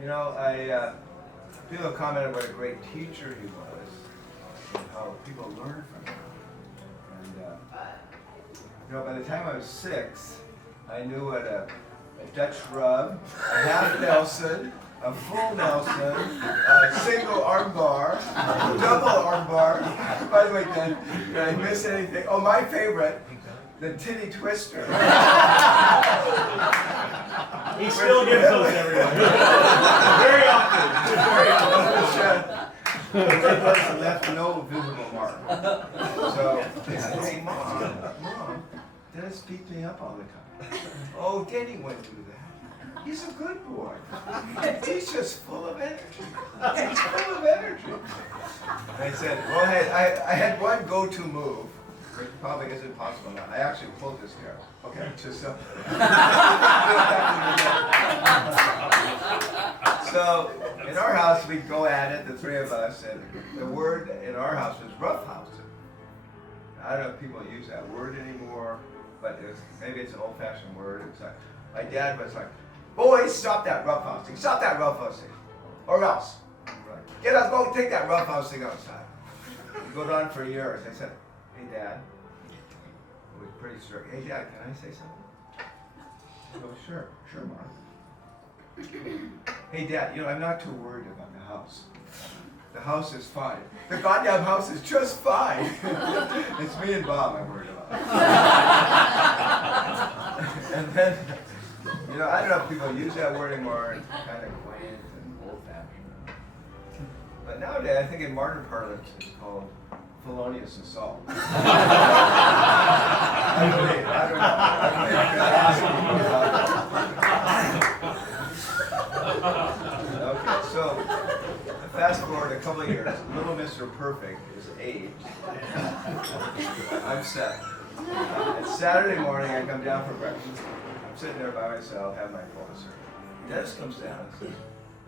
And, people commented what a great teacher he was, and how people learned from him. And by the time I was 6, I knew what a Dutch rub, a half Nelson, a full Nelson, a single arm bar, double arm bar. By the way, did I miss anything? Oh, my favorite, the titty twister. He still gives those to everyone. Very often. Very often. The person left no visible mark. So they said, hey, Mom, Dennis beat me up all the time. Oh, Denny wouldn't do that. He's a good boy. He's just full of energy. He's full of energy. And I said, well, I had one go-to move, which probably isn't possible now. I actually pulled this hair. Okay, just so. So, in our house, we'd go at it, the three of us, and the word in our house was roughhousing. I don't know if people use that word anymore, but maybe it's an old-fashioned word. It's like, my dad was like, boys, stop that roughhousing. Stop that roughhousing. Or else. Get up, go take that roughhousing outside. It goes on for years. I said, hey, Dad. It was pretty strict. Hey, Dad, can I say something? Oh, sure, Mark. Hey, Dad, I'm not too worried about the house. The house is fine. The goddamn house is just fine. It's me and Bob I'm worried about. And then, I don't know if people use that word anymore. It's kind of quaint and old-fashioned. But nowadays, I think in modern parlance, it's called felonious assault. I don't know. Okay, so fast forward a couple of years, little Mr. Perfect is aged. I'm 7. It's Saturday morning, I come down for breakfast. I'm sitting there by myself, have my phone circle. Dennis comes down and says,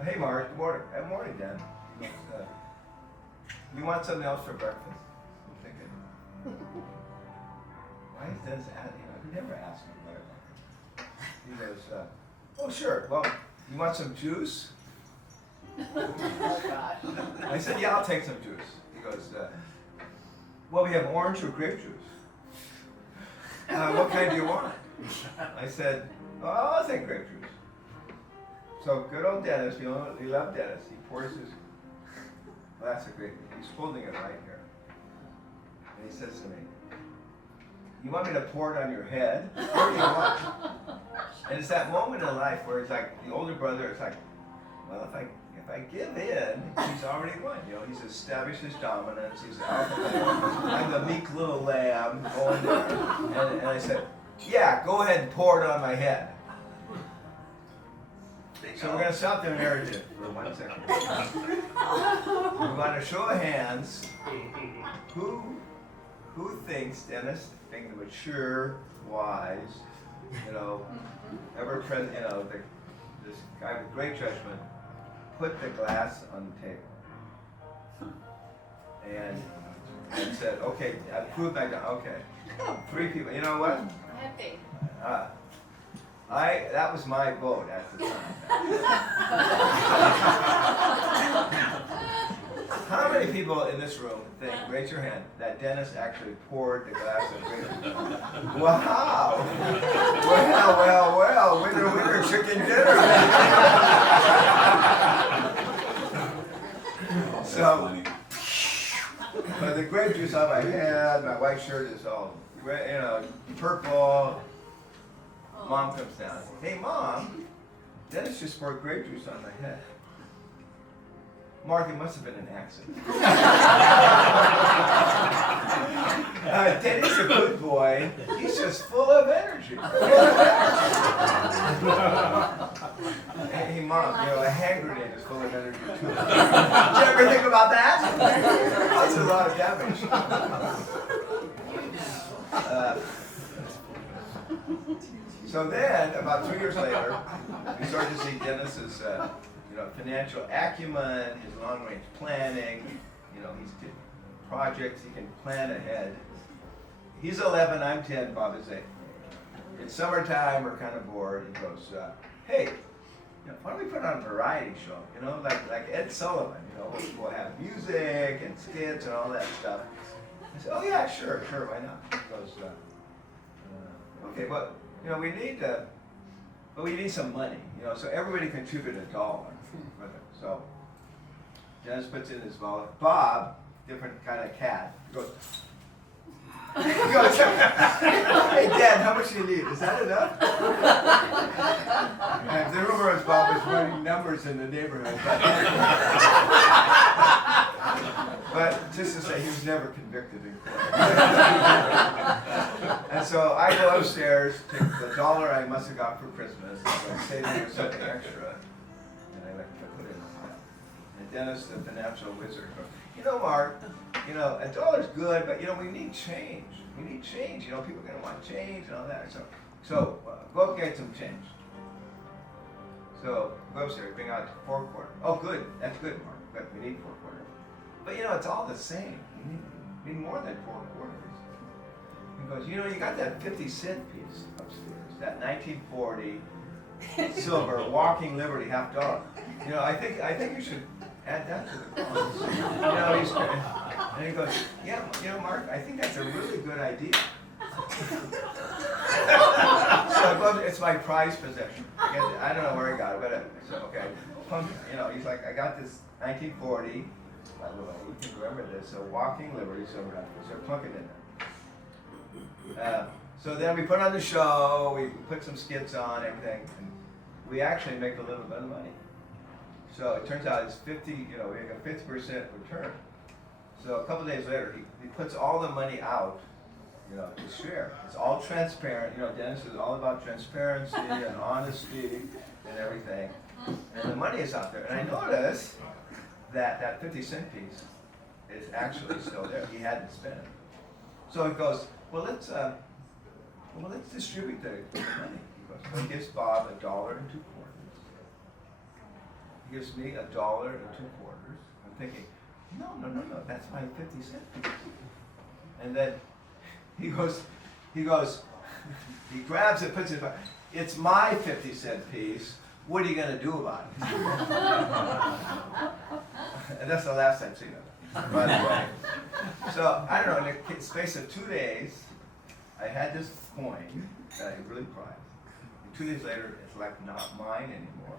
hey Mark, good morning. Good morning, Dan. He goes, you want something else for breakfast? I'm thinking, why is Dennis asking? He never asked me what I wanted. He goes, oh sure, well, you want some juice? I said, yeah, I'll take some juice. He goes, well, we have orange or grape juice. What kind do you want? I said, oh, I'll take grape juice. So good old Dennis, we love Dennis. He pours his glass of grape juice. He's holding it right here. And he says to me, you want me to pour it on your head? What do you want? And it's that moment in life where it's like, the older brother, it's like, well, if I give in, he's already won. He's established his dominance. He's alpha male. I'm the meek little lamb going there. And I said, yeah, go ahead and pour it on my head. So we're going to stop the narrative for 1 second. We're going to show of hands who thinks Dennis, being the mature, wise, ever present, this guy with great judgment, put the glass on the table and said, okay, I proved back down. Okay, 3 people. You know what? That was my vote at the time. How many people in this room think, raise your hand, that Dennis actually poured the glass of grape juice? Wow! Well, winner, chicken dinner. So, but the grape juice on my head, my white shirt is all, purple. Mom comes down. Hey, Mom, Dennis just poured grape juice on my head. Mark, it must have been an accident. Denny's a good boy. He's just full of energy. Hey, Mom, a hand grenade is full of energy too. Did you ever think about that? That's a lot of damage. So then, about 2 years later, we started to see Dennis's financial acumen, his long-range planning. He's getting projects, he can plan ahead. He's 11, I'm 10, Bob is 8. It's summertime, we're kind of bored. He goes, hey, why don't we put on a variety show? Like Ed Sullivan, we'll have music and skits and all that stuff. I said, oh yeah, sure, why not? He goes, okay, but we need some money, so everybody contributed $1. So Dennis puts in his wallet. Bob, different kind of cat, goes, hey Dad, how much do you need? Is that enough? And the rumor is Bob was running numbers in the neighborhood. But just to say, he was never convicted in court. And so I go upstairs, take the $1 I must have got for Christmas, I saved it for something extra, and I put it in the pile. And Dennis, the financial wizard, goes, Mark, $1's good, but we need change. We need change. People are going to want change and all that. So go get some change. So go upstairs, bring out 4 quarters. Oh, good. That's good, Mark. But we need 4 quarters. But it's all the same. You need more than 4 quarters. He goes, you got that 50-cent piece upstairs, that 1940 silver Walking Liberty $half. I think you should add that to the cost. And he goes, yeah, Mark, I think that's a really good idea. So it's my prized possession. I don't know where I got it, but so okay. He's like, I got this 1940. By the way, you can remember this. So Walking Liberty, so plunk it in there. So then we put on the show. We put some skits on, everything, and we actually make a little bit of money. So it turns out it's 50. We make a 50% return. So a couple days later, he puts all the money out, to share. It's all transparent. Dennis is all about transparency and honesty and everything. And the money is out there. And I noticed that 50-cent piece is actually still there. He hadn't spent it. So he goes, well, let's distribute the money. He goes, well, he gives Bob $1.02. He gives me $1.02. I'm thinking, no, that's my 50-cent piece. And then he grabs it, puts it back. It's my 50-cent piece. What are you going to do about it? And that's the last I've seen of it, by the way. So, I don't know, in the space of 2 days, I had this coin that I really prized. 2 days later, it's like not mine anymore.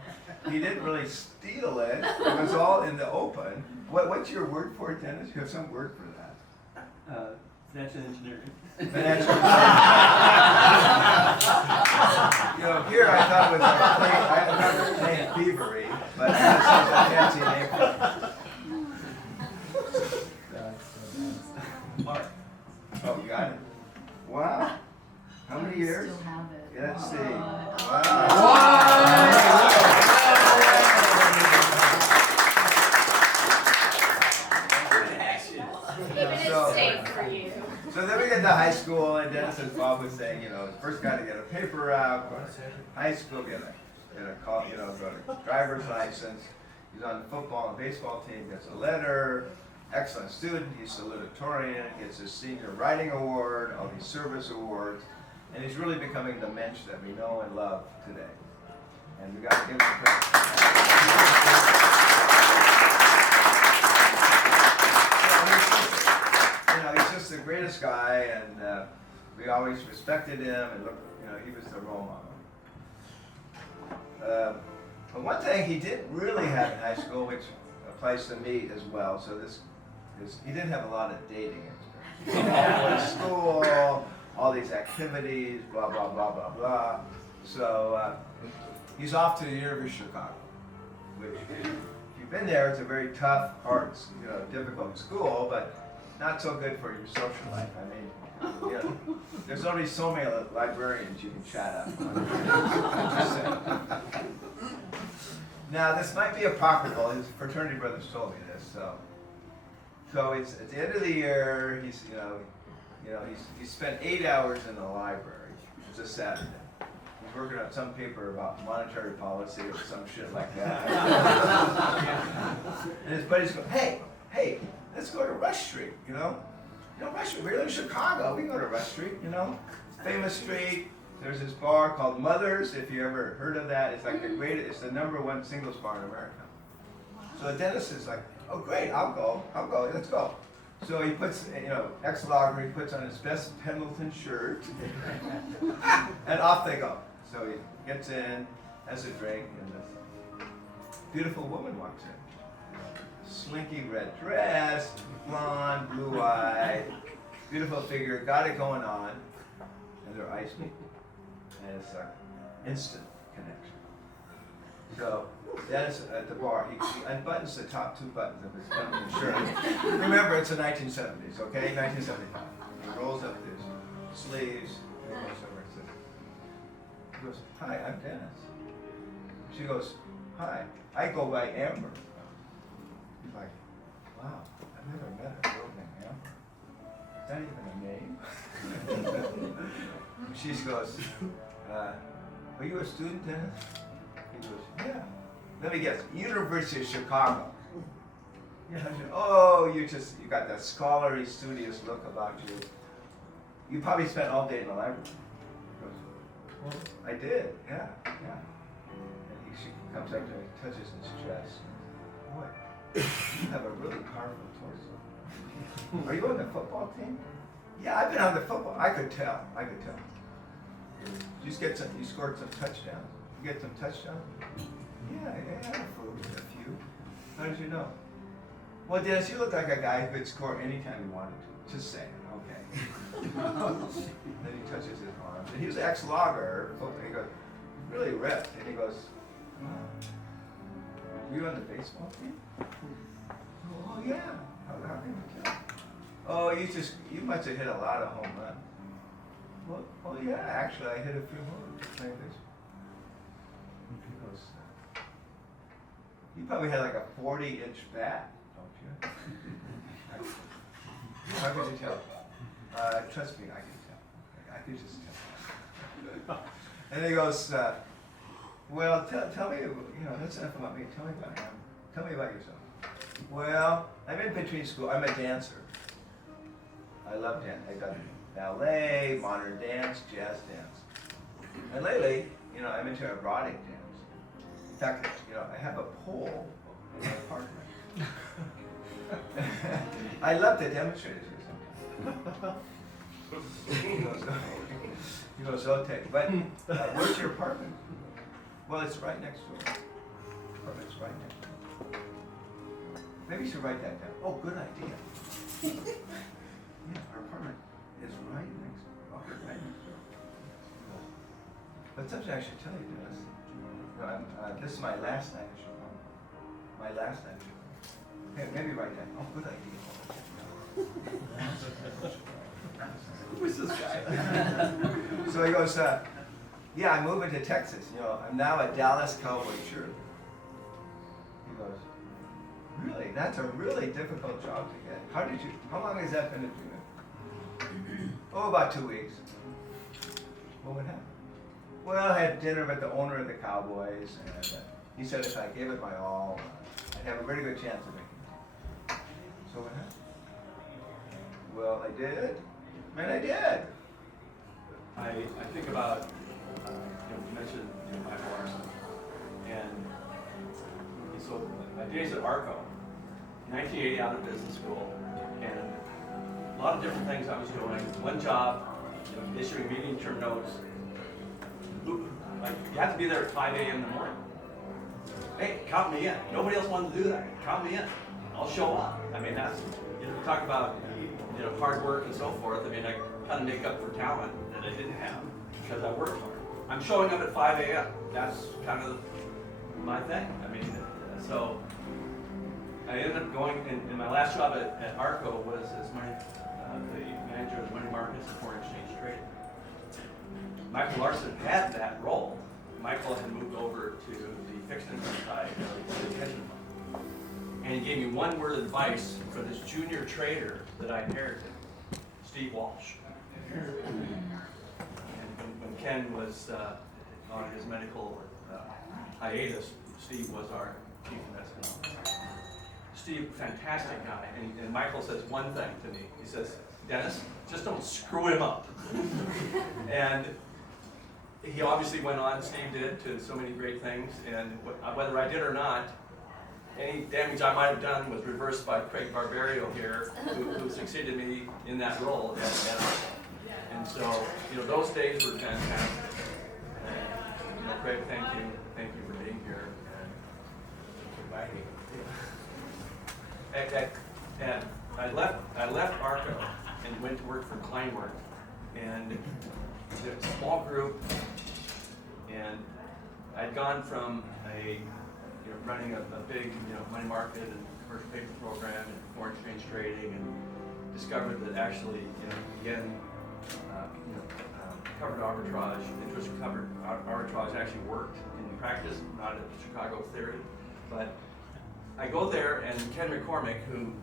He didn't really steal it. It was all in the open. What's your word for it, Dennis? You have some word for that? Financial engineering. Financial engineering. Here I thought it was like plain thievery, but that's a fancy name for it. Mark. Oh, you got it? Wow. How many years? Still have it. Let's see. So then we get to high school, and Dennis, as Bob was saying, first guy to get a paper route, go to high school, get a call, go to driver's license. He's on the football and baseball team, gets a letter. Excellent student, he's salutatorian, gets his senior writing award, all these service awards, and he's really becoming the mensch that we know and love today. And we got to give him credit. He's just the greatest guy, and we always respected him, and he was the role model. But one thing he didn't really have in high school, which applies to me as well, so he didn't have a lot of dating experience. All this school, all these activities, blah, blah, blah, blah, blah. So he's off to the University of Chicago, which, if you've been there, it's a very tough, hard, difficult school, but not so good for your social life. I mean, there's only so many librarians you can chat up. Now, this might be apocryphal. His fraternity brothers told me this. So it's at the end of the year. He spent 8 hours in the library. It was a Saturday. He's working on some paper about monetary policy or some shit like that. And his buddies go, hey, let's go to Rush Street, you know? You know, Rush Street, we're in Chicago, we can go to Rush Street, you know? Famous street. There's this bar called Mother's, if you ever heard of that. It's like the greatest, it's the #1 singles bar in America. So Dennis is like, oh great, I'll go, let's go. So he puts, you know, ex-logger, he puts on his best Pendleton shirt, and off they go. So he gets in, has a drink, and this beautiful woman walks in. Slinky red dress, blonde, blue-eyed, beautiful figure, got it going on, and their eyes meet. And it's an instant connection. So Dennis at the bar, he unbuttons the top 2 buttons of his Pendleton shirt. Remember, it's the 1970s, okay? 1975. He rolls up his sleeves, and he goes over and says, he goes, hi, I'm Dennis. She goes, hi, I go by Amber. He's like, wow, I've never met a girl named Amber. Is that even a name? She goes, are you a student, Dennis? He goes, yeah. Let me guess, University of Chicago. Yeah. Oh, you got that scholarly, studious look about you. You probably spent all day in the library. He goes, well, I did, yeah. And she comes up to him, touches his chest. Boy, you have a really powerful torso. Are you on the football team? Yeah, I've been on the football. I could tell. You scored some touchdowns. You get some touchdowns? Yeah, a few. How did you know? Well, Dennis, you look like a guy who could score anytime he wanted to. Just saying, okay. Then he touches his arms. And he was an ex-logger. He goes, really ripped. And he goes, were you on the baseball team? Oh, yeah. How can you tell? Oh, you must have hit a lot of home runs. Well, yeah, actually, I hit a few home runs playing baseball. He goes, you probably had like a 40-inch bat, don't you? How could you tell? Trust me, I can tell. I could just tell. And he goes, well, tell me, that's enough about me. Tell me about him. Tell me about yourself. Well, I'm in between school. I'm a dancer. I love dance. I got ballet, modern dance, jazz dance. And lately, I'm into erotic dance. In fact, I have a pole in my apartment. I love to demonstrate it to you sometimes. He goes, okay, but where's your apartment? Well, it's right next door. Apartment's right next door. Maybe you should write that down. Oh, good idea. Yeah, our apartment is right next door. Oh, right next door. But something I should tell you, Dennis. This is my last night in Chicago. My last night in Chicago. Hey, maybe write that. Oh, good idea. Who is this guy? So he goes, yeah, I'm moving to Texas. I'm now a Dallas Cowboy cheerleader. He goes, really? That's a really difficult job to get. How long has that been a doing? Oh, about 2 weeks. What would happen? Well, I had dinner with the owner of the Cowboys, and he said if I gave it my all, I'd have a very good chance of making it. So what happened? Well, I did, and I did. I think about, you mentioned my horse, and so my days at Arco, 1980 out of business school, and a lot of different things I was doing. One job, issuing medium-term notes. Like, you have to be there at 5 a.m. in the morning. Hey, count me in. Nobody else wanted to do that. Count me in. I'll show up. I mean, that's, talk about, hard work and so forth. I mean, I kind of make up for talent that I didn't have because I worked hard. I'm showing up at 5 a.m. That's kind of my thing. I mean, so I ended up going, in my last job at Arco was as the manager of the money markets and foreign exchange trading. Michael Larson had that role. Michael had moved over to the fixed income side of the pension fund. And he gave me one word of advice for this junior trader that I inherited, Steve Walsh. And when Ken was on his medical hiatus, Steve was our chief investment officer. Steve, fantastic guy, and Michael says one thing to me. He says, Dennis, just don't screw him up. And he obviously went on, Steve did, to so many great things, and whether I did or not, any damage I might have done was reversed by Craig Barbario here, who succeeded me in that role at Arco. And so, those days were fantastic. And, Craig, thank you for being here. And I left Arco and went to work for Kleinworth, and a small group, and I'd gone from running a big money market and commercial paper program and foreign exchange trading, and discovered that actually covered arbitrage, interest covered arbitrage actually worked in practice, not in Chicago theory. But I go there, and Ken McCormick, who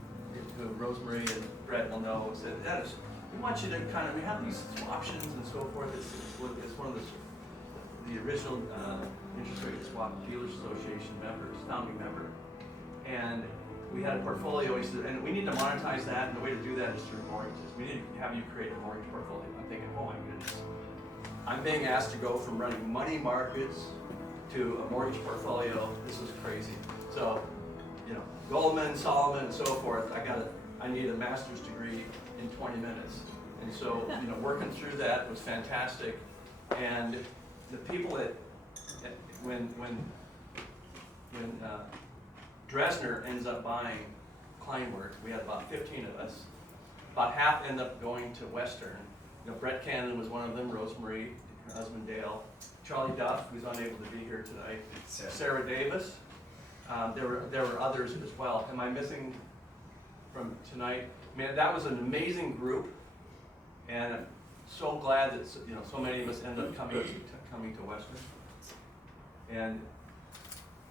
Rosemary and Brett will know, said, Dennis, we want you to we have these options and so forth. It's one of the original interest rate swap dealers association members, founding member. And we had a portfolio, he said, and we need to monetize that, and the way to do that is through mortgages. We need to have you create a mortgage portfolio. I'm thinking, oh my goodness. I'm being asked to go from running money markets to a mortgage portfolio. This is crazy. So, Goldman, Solomon, and so forth, I need a master's degree in 20 minutes. And so, working through that was fantastic. And the people when Dresner ends up buying Kleinworth, we had about 15 of us. About half end up going to Western. Brett Cannon was one of them, Rosemary, her husband Dale, Charlie Duff, who's unable to be here tonight, Sarah Davis. There were others as well. Am I missing from tonight? Man, that was an amazing group, and I'm so glad that so many of us ended up coming to Western. And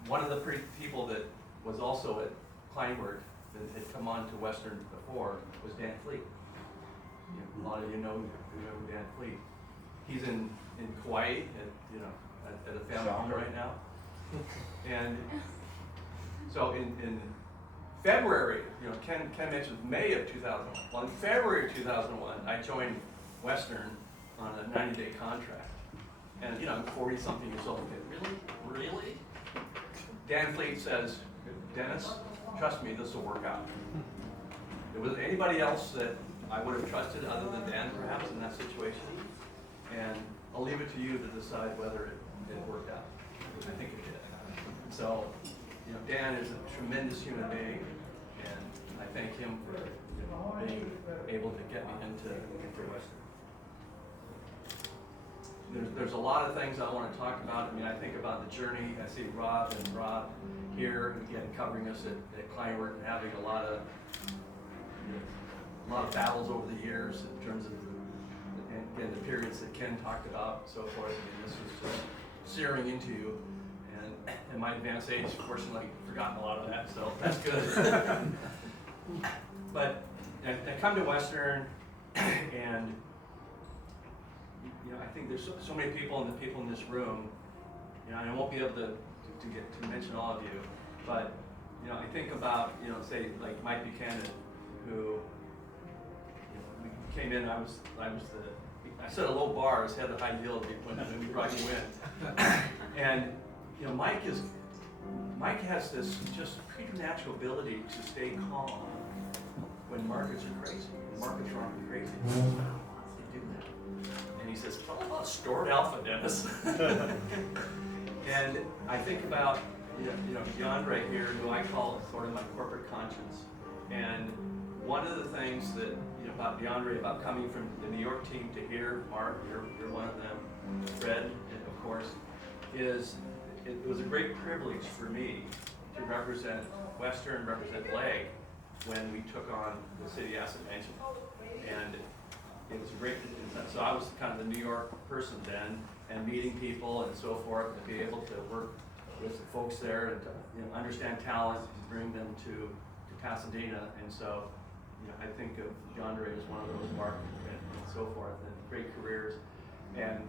one of the people that was also at Kleinworth that had come on to Western before was Dan Fleet. A lot of you know Dan Fleet. He's in Kauai at a family home right now. And so in February, Ken mentioned May of 2001. Well, in February of 2001, I joined Western on a 90-day contract. And I'm 40-something years old. Really? Dan Fleet says, Dennis, trust me, this will work out. There wasn't anybody else that I would have trusted other than Dan, perhaps, in that situation. And I'll leave it to you to decide whether it worked out. I think it did. So, Dan is a tremendous human being, and I thank him for being able to get me into Western. There's a lot of things I want to talk about. I think about the journey. I see Rob here, again, covering us at Kleinworth and having a lot of battles over the years in terms of the periods that Ken talked about, and so forth. This was just searing into you. And in my advanced age, fortunately, I've forgotten a lot of that, so that's good. But I come to Western, and I think there's so many people, and the people in this room, and I won't be able to get to mention all of you, but I think about say like Mike Buchanan, who we came in. I set a low bar, as head of high yield when we brought you in, and Mike has this just preternatural ability to stay calm when markets are crazy. The markets are often crazy. He do that. And he says, "Tell about stored alpha, Dennis." And I think about DeAndre here, who I call sort of my corporate conscience. And one of the things that about DeAndre, about coming from the New York team to here, Mark, you're one of them, Fred, of course, is it was a great privilege for me to represent Western, represent Leg when we took on the City Asset Management. And it was great. So I was kind of the New York person then, and meeting people and so forth, and be able to work with the folks there and to understand talent and bring them to Pasadena. And so I think of DeAndre as one of those, Mark and so forth, and great careers. And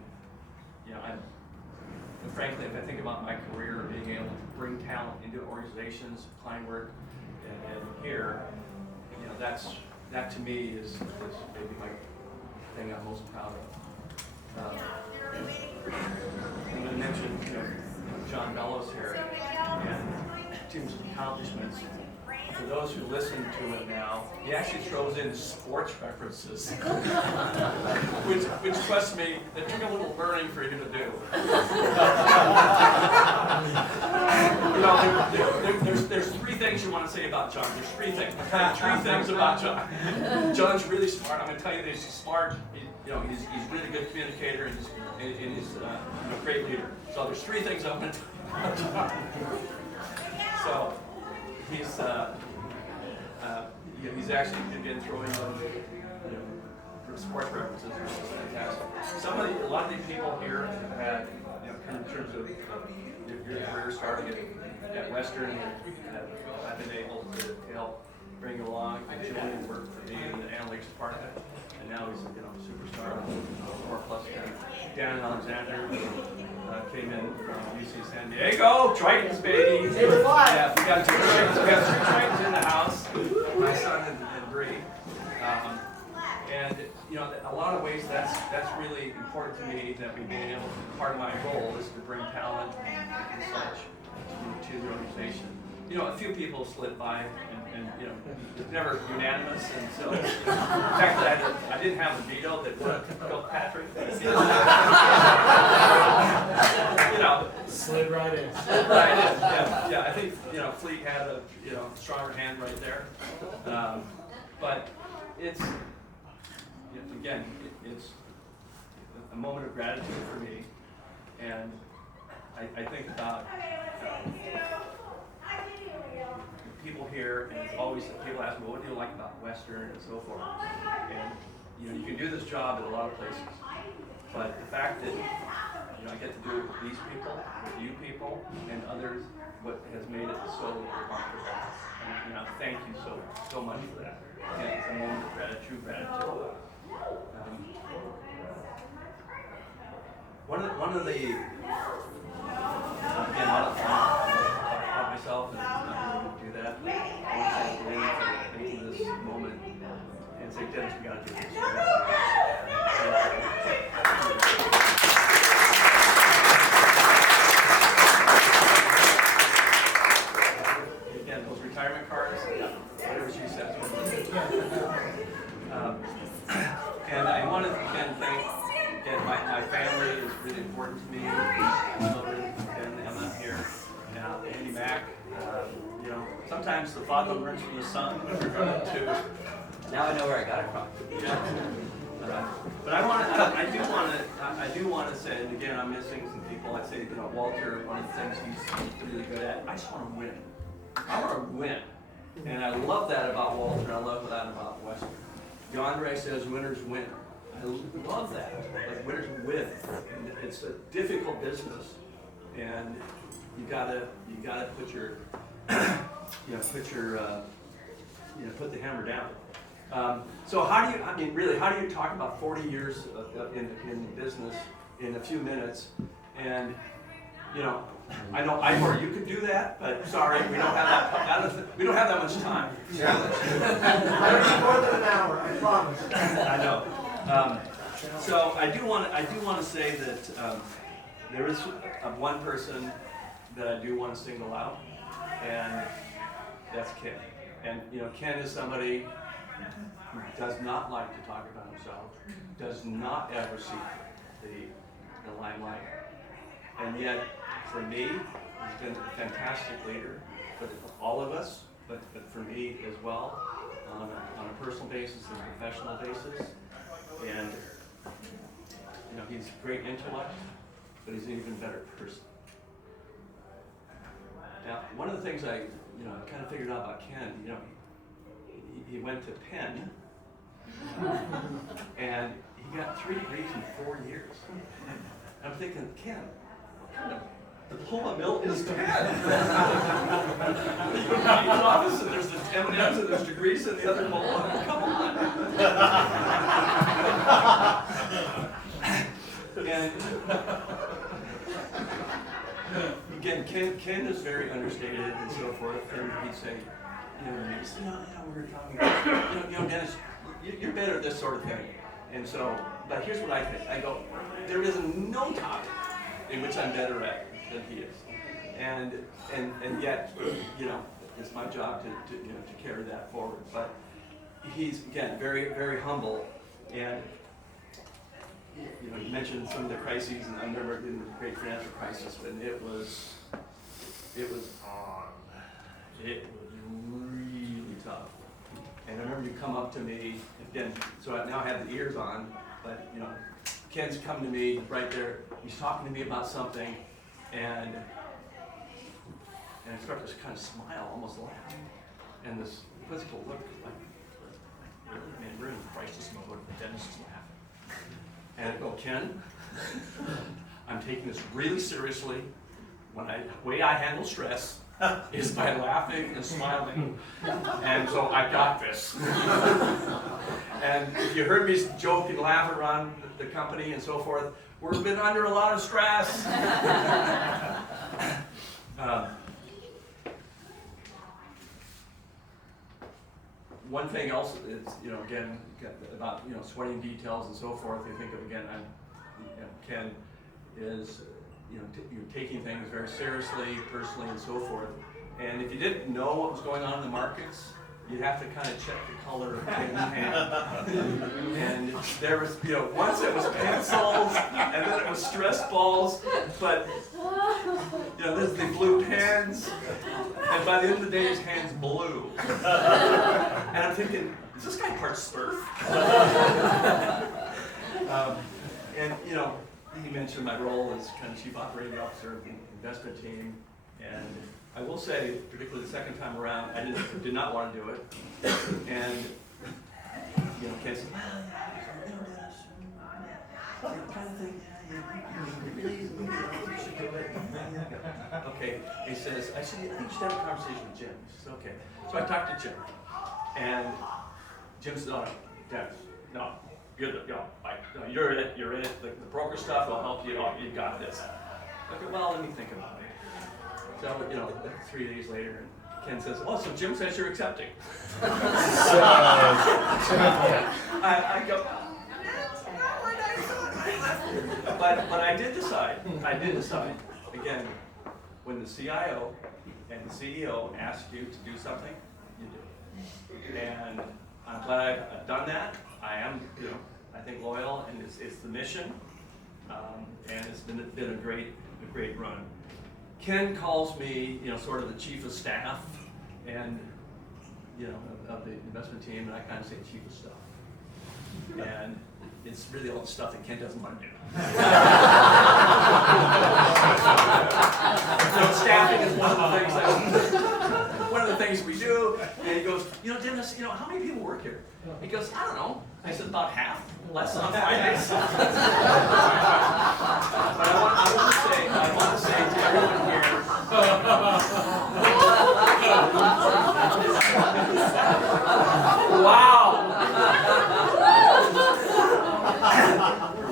frankly, if I think about my career, being able to bring talent into organizations, client work, and here, you know, that to me is maybe my thing I'm most proud of. I'm going to mention, you know, John Bellows here and Tim's accomplishments. For those who listen to it now, he actually throws in sports references, which trust me, it took a little learning for you to do. You know, there's three things you want to say about John. There's three things. Three things about John. John's really smart. I'm going to tell you that he's smart. You know, he's really good communicator and he's you know, great leader. So there's three things I'm going to tell you about John. So he's actually again throwing you know, sports references, which is fantastic. A lot of these people here have had, you know, in terms of your career starting at Western, I've been able to help bring along. Julian worked for me in the analytics department, and now he's, you know, a superstar, 4+ guy. Dan Alexander came in from UC San Diego, Tritons, baby. Yeah, we got two Tritons in the house, my son and Bree. And you know, a lot of ways that's really important to me, that we being able to, part of my role is to bring talent and such to the organization. You know, a few people slid by, and you know, it's never unanimous, and so the fact that I didn't have a veto that Bill Patrick, you know, slid right in. Yeah, I think, you know, Fleet had a, you know, stronger hand right there, but it's, again, it's a moment of gratitude for me, and I think about people here, and it's always, people ask me, well, what do you like about Western and so forth, and you know, you can do this job at a lot of places, but the fact that, you know, I get to do it with these people, with you people, and others, what has made it so remarkable. And, you know, thank you so much for that. And it's a moment of gratitude. One of the again, I don't talk about myself, and I'm not going to do that. But I want to thank Lynn for making this moment and say, Dennis, we got to do this. Again, those retirement cards, whatever she says. And I want to again thank my family is really important to me. My children, and Emma here, now Andy Mack. You know, sometimes the father learns from the son. Now I know where I got it from. Yeah. But I do want to say, and again, I'm missing some people. I say, you know, Walter. One of the things he's really good at. I just want to win. I want to win, and I love that about Walter. And I love that about Western. DeAndre says, "Winners win." I love that. Like, winners win. And it's a difficult business, and you gotta put your put the hammer down. So how do you talk about 40 years in business in a few minutes? And you know, I know Ivor, you could do that, but sorry, we don't have that much time. I don't need more than an hour, I promise. I know. So I do want to say that there is one person that I do want to single out, and that's Ken. And you know, Ken is somebody who does not like to talk about himself, does not ever seek the limelight, and yet for me, he's been a fantastic leader for all of us, but for me as well, on a personal basis and a professional basis. And you know, he's a great intellect, but he's an even better person. Now, one of the things I kind of figured out about Ken, you know, he went to Penn, and he got 3 degrees in 4 years. I'm thinking, Ken, what kind of diploma mill is Penn? You go down to the office, and there's the M&Ms, and there's degrees in the other bowl. Come on. And Ken is very understated and so forth, and he'd say, we were talking about, Dennis, you're better at this sort of thing. And so, but here's what I think. I go, there is no topic in which I'm better at than he is. And yet, it's my job to carry that forward. But he's, again, very, very humble. And you mentioned some of the crises, and I remember in the great financial crisis when it was really tough. And I remember you come up to me again. So I now have the ears on, but Ken's come to me right there. He's talking to me about something, and I start to kind of smile, almost laugh. And this principal looked like, man, we're in crisis mode. Dennis is laughing. And I go, Ken, I'm taking this really seriously. The way I handle stress is by laughing and smiling. And so I got this. And if you heard me joke and laugh around the company and so forth, we've been under a lot of stress. One thing else is, again, about sweating details and so forth. I think of again, Ken is you're taking things very seriously, personally, and so forth. And if you didn't know what was going on in the markets, you have to kind of check the color of Ken's hand. And there was, once it was pencils, and then it was stress balls, but there's the blue pens, and by the end of the day, his hand's blue. And I'm thinking, is this guy part Smurf? And he mentioned my role as kind of chief operating officer of the investment team, and I will say, particularly the second time around, I did not want to do it. And Ken said, okay. He says, I think you should have a conversation with Jim. He says, okay. So I talked to Jim, and Jim said, no, Dennis, no. You're it. The broker stuff will help you. You got this. Okay, well, let me think about it. So, 3 days later, Ken says, "Oh, so Jim says you're accepting." I go, but I did decide. Again, when the CIO and the CEO ask you to do something, you do. And I'm glad I've done that. I am, I think loyal, and it's the mission, and it's been a great run. Ken calls me, sort of the chief of staff, and of the investment team, and I kind of say chief of staff. And it's really all the stuff that Ken doesn't want to do. Staffing is one of the things we do. And he goes, Dennis, how many people work here? He goes, I don't know. I said, about half, less on Fridays. But I want to say to everyone here, wow.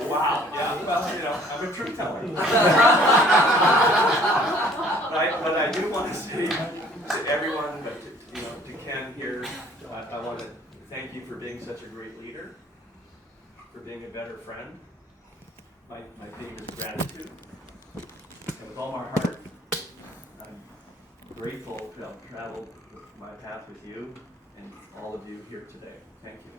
Wow, yeah, well, I'm a truth teller. But I do want to say to everyone, but to Ken here, I want to thank you for being such a great leader, for being a better friend. My theme is gratitude. And with all my heart, I'm grateful to have traveled my path with you and all of you here today. Thank you.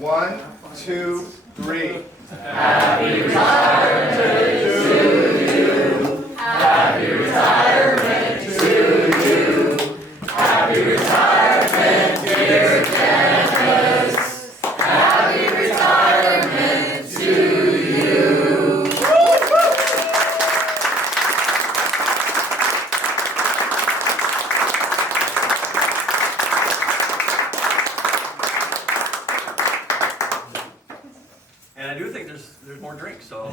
One, two, three. Happy retirement to you. Happy retirement to you. Happy retirement, dear Ken. there's more drinks, so.